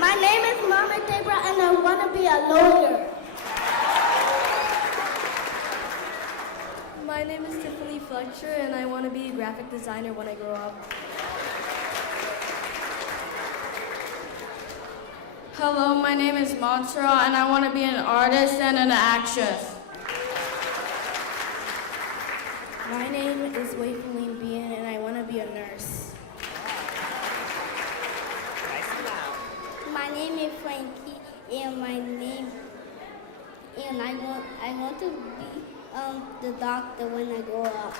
My name is Mama Debra, and I want to be a lawyer. My name is Tiffany Fletcher, and I want to be a graphic designer when I grow up. Hello, my name is Montserrat, and I want to be an artist and an actress. My name is Waveline Bean, and I want to be a nurse. My name is Frankie, and I want to be the doctor when I grow up.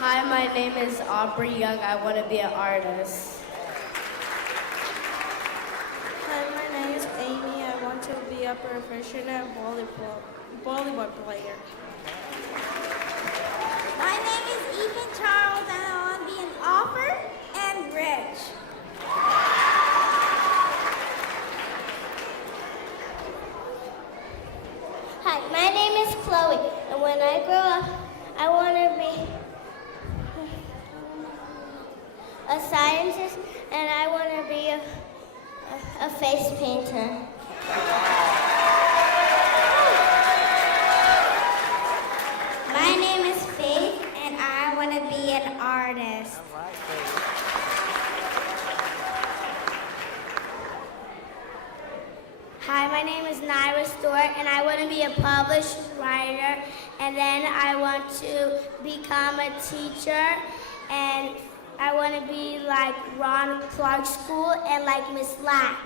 Hi, my name is Aubrey Young. I want to be an artist. Hi, my name is Amy. I want to be a professional volleyball player. My name is Ethan Charles, and I want to be an author and rich. Hi, my name is Chloe, and when I grow up, I want to be a scientist, and I want to be a face painter. My name is Faith, and I want to be an artist. Hi, my name is Naira Stewart, and I want to be a published writer, and then I want to become a teacher, and I want to be like Ron Clark School and like Miss Lack.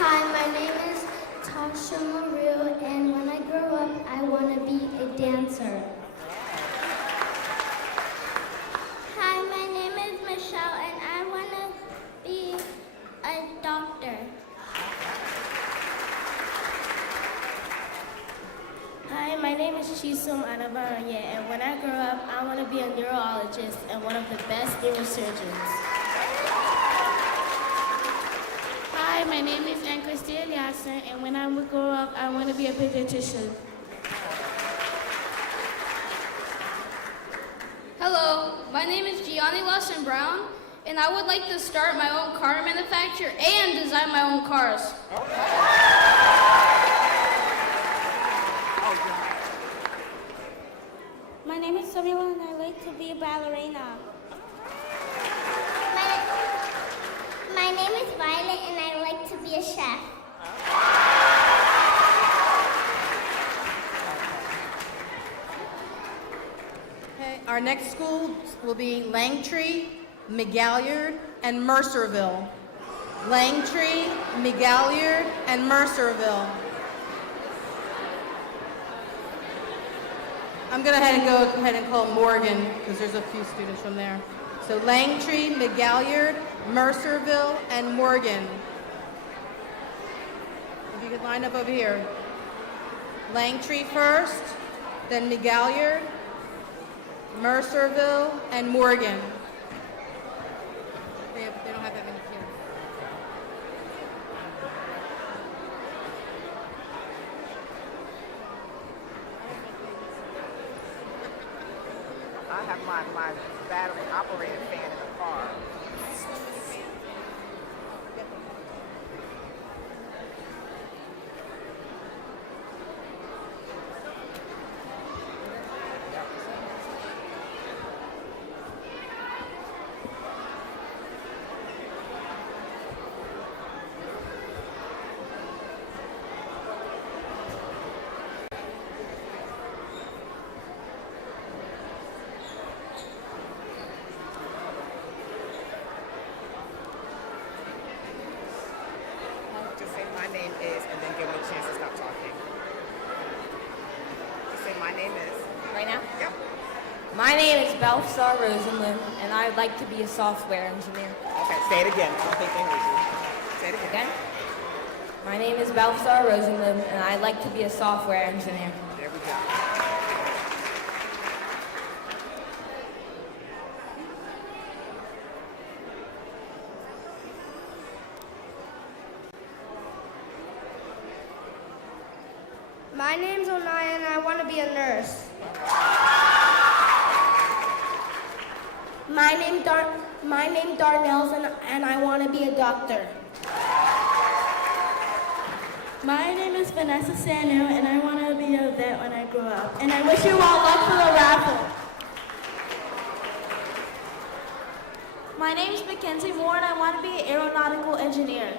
Hi, my name is Tasha Marie, and when I grow up, I want to be a dancer. Hi, my name is Michelle, and I want to be a doctor. Hi, my name is Chisum Anabaranye, and when I grow up, I want to be a neurologist and one of the best neurosurgeons. Hi, my name is Anne Christine Eliason, and when I grow up, I want to be a pediatrician. Hello, my name is Gianni Lawson Brown, and I would like to start my own car manufacturer and design my own cars. My name is Samila, and I like to be a ballerina. My name is Violet, and I like to be a chef. Okay, our next school will be Langtree, McGalliard, and Mercerville. Langtree, McGalliard, and Mercerville. I'm going to go ahead and call Morgan because there's a few students from there. So Langtree, McGalliard, Mercerville, and Morgan. If you could line up over here. Langtree first, then McGalliard, Mercerville, and Morgan. They don't have that many kids. I have my battery operated fan in the car. Just say my name is, and then give them a chance to stop talking. Just say my name is. Right now? Yep. My name is Balthasar Rosenlund, and I'd like to be a software engineer. Okay, say it again. I don't think they heard you. Say it again. My name is Balthasar Rosenlund, and I'd like to be a software engineer. There we go. My name's Onaya and I want to be a nurse. My name's Darnell and I want to be a doctor. My name is Vanessa Sanu, and I want to be a vet when I grow up. And I wish you all luck for the raffle. My name is Mackenzie Moore, and I want to be an aeronautical engineer.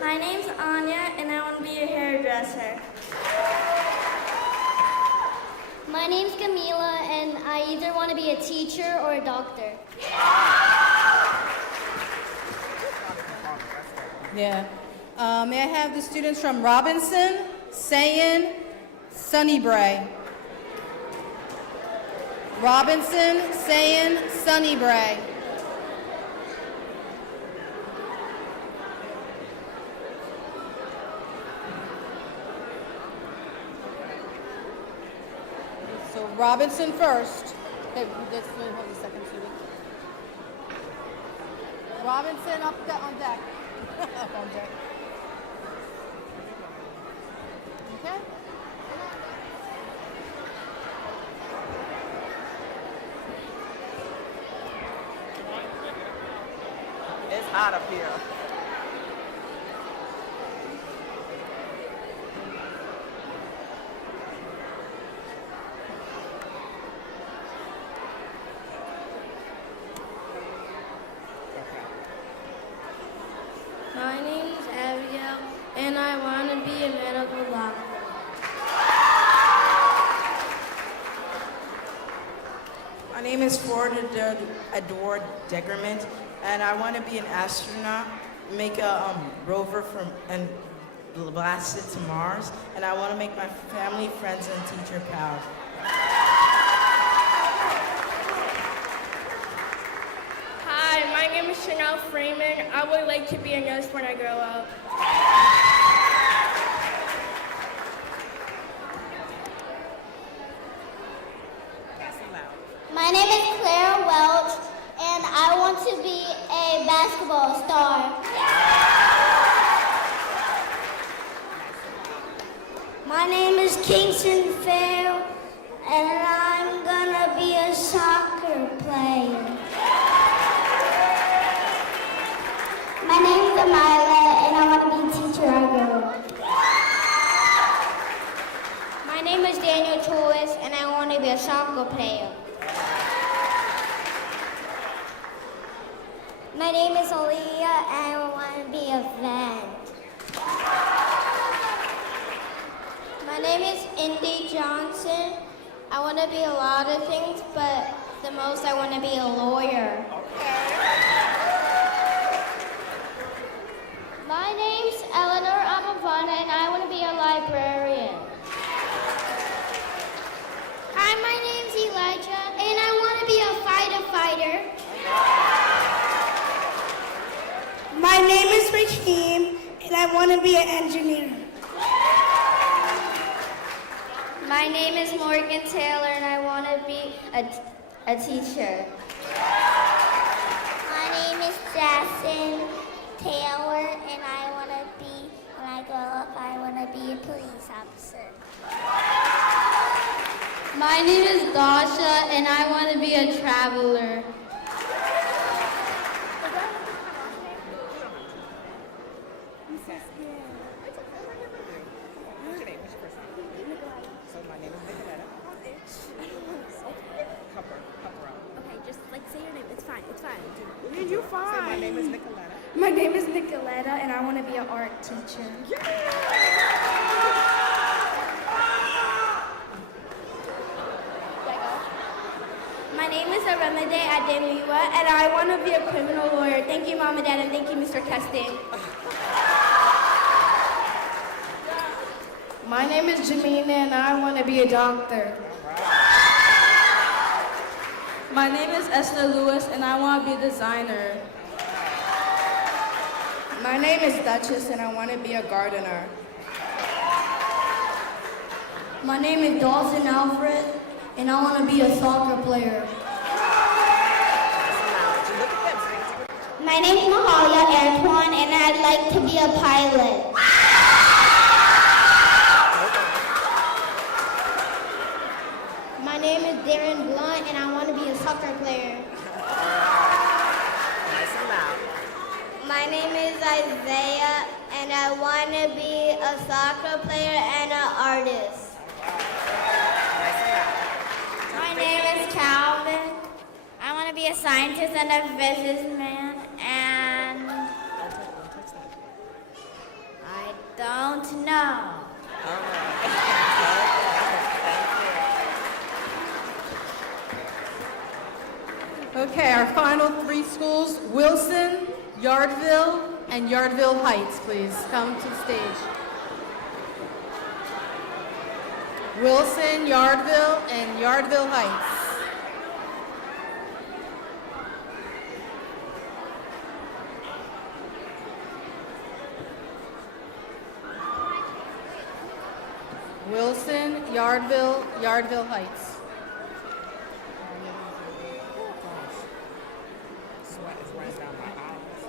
My name's Anya and I want to be a hairdresser. My name's Camila, and I either want to be a teacher or a doctor. Yeah. May I have the students from Robinson, Sayin, Sunnybray. Robinson, Sayin, Sunnybray. So Robinson first. Okay, let's hold the second student. Robinson up on deck. Up on deck. Okay. It's hot up here. My name is Abigail and I want to be a medical doctor. My name is Ford Edward Degerment, and I want to be an astronaut, make a rover and blast it to Mars, and I want to make my family, friends, and teacher proud. Hi, my name is Chanel Freeman. I would like to be a nurse when I grow up. My name is Claire Welch, and I want to be a basketball star. My name is Kingston Fair and I'm gonna be a soccer player. My name is Amila, and I want to be a teacher when I grow up. My name is Daniel Torres and I want to be a soccer player. My name is Aaliyah, and I want to be a vet. My name is Indy Johnson. I want to be a lot of things, but the most I want to be a lawyer. My name's Eleanor Amavana, and I want to be a librarian. Hi, my name's Elijah and I want to be a fighter. My name is Raheem, and I want to be an engineer. My name is Morgan Taylor and I want to be a teacher. My name is Jackson Taylor, and I want to be, when I grow up, I want to be a police officer. My name is Dasha and I want to be a traveler. You're fine. My name is Nicoletta. My name is Nicoletta, and I want to be an art teacher. My name is Aramide Ademiwa and I want to be a criminal lawyer. Thank you, Mom and Dad, and thank you, Mr. Keston. My name is Jamina, and I want to be a doctor. My name is Esther Lewis, and I want to be a designer. My name is Duchess, and I want to be a gardener. My name is Dawson Alfred, and I want to be a soccer player. My name is Mahalia Antoine, and I'd like to be a pilot. name is Darren Blunt, and I want to be a soccer player. Nice and loud. My name is Isaiah, and I want to be a soccer player and an artist. Nice and loud. My name is Calvin. I want to be a scientist and a businessman, and I don't know. All right. Okay, our final three schools, Wilson, Yardville, and Yardville Heights, please come to the stage. Wilson, Yardville, and Yardville Heights. Wilson, Yardville, Yardville Heights. Sweat is running down my eyes.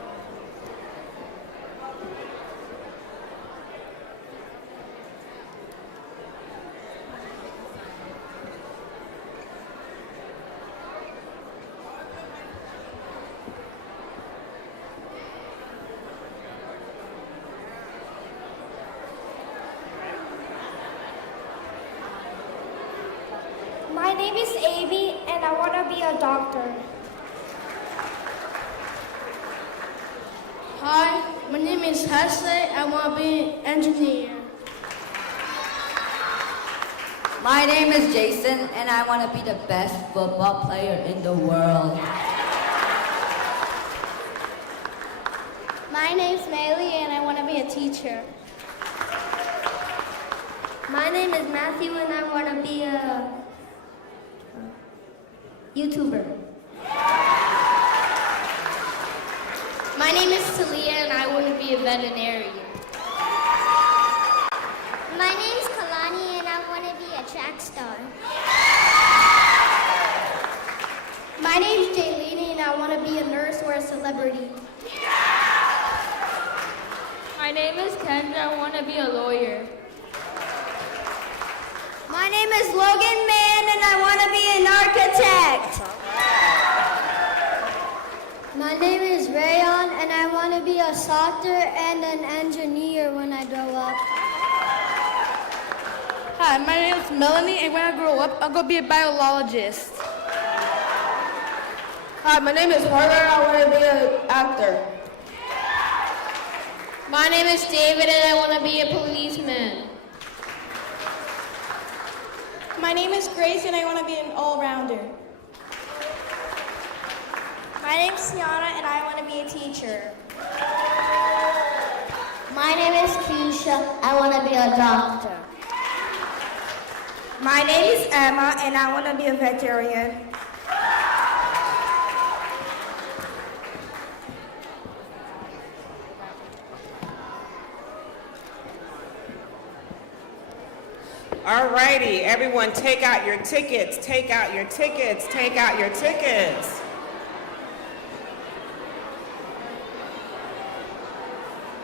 My name is Amy, and I want to be a doctor. Hi, my name is HTSD. I want to be an engineer. My name is Jason, and I want to be the best football player in the world. My name's Maylee, and I want to be a teacher. My name is Matthew, and I want to be a YouTuber. My name is Talia, and I want to be a veterinarian. My name's Kalani, and I want to be a track star. My name's Jaylene, and I want to be a nurse or a celebrity. My name is Kendra. I want to be a lawyer. My name is Logan Mann, and I want to be an architect. My name is Rayon, and I want to be a doctor and an engineer when I grow up. Hi, my name is Melanie, and when I grow up, I'm going to be a biologist. Hi, my name is Harper. I want to be an actor. My name is David, and I want to be a policeman. My name is Grace, and I want to be an all-rounder. My name is Tiana, and I want to be a teacher. My name is Keisha. I want to be a doctor. My name is Emma, and I want to be a veterinarian. All righty, everyone take out your tickets, take out your tickets, take out your tickets.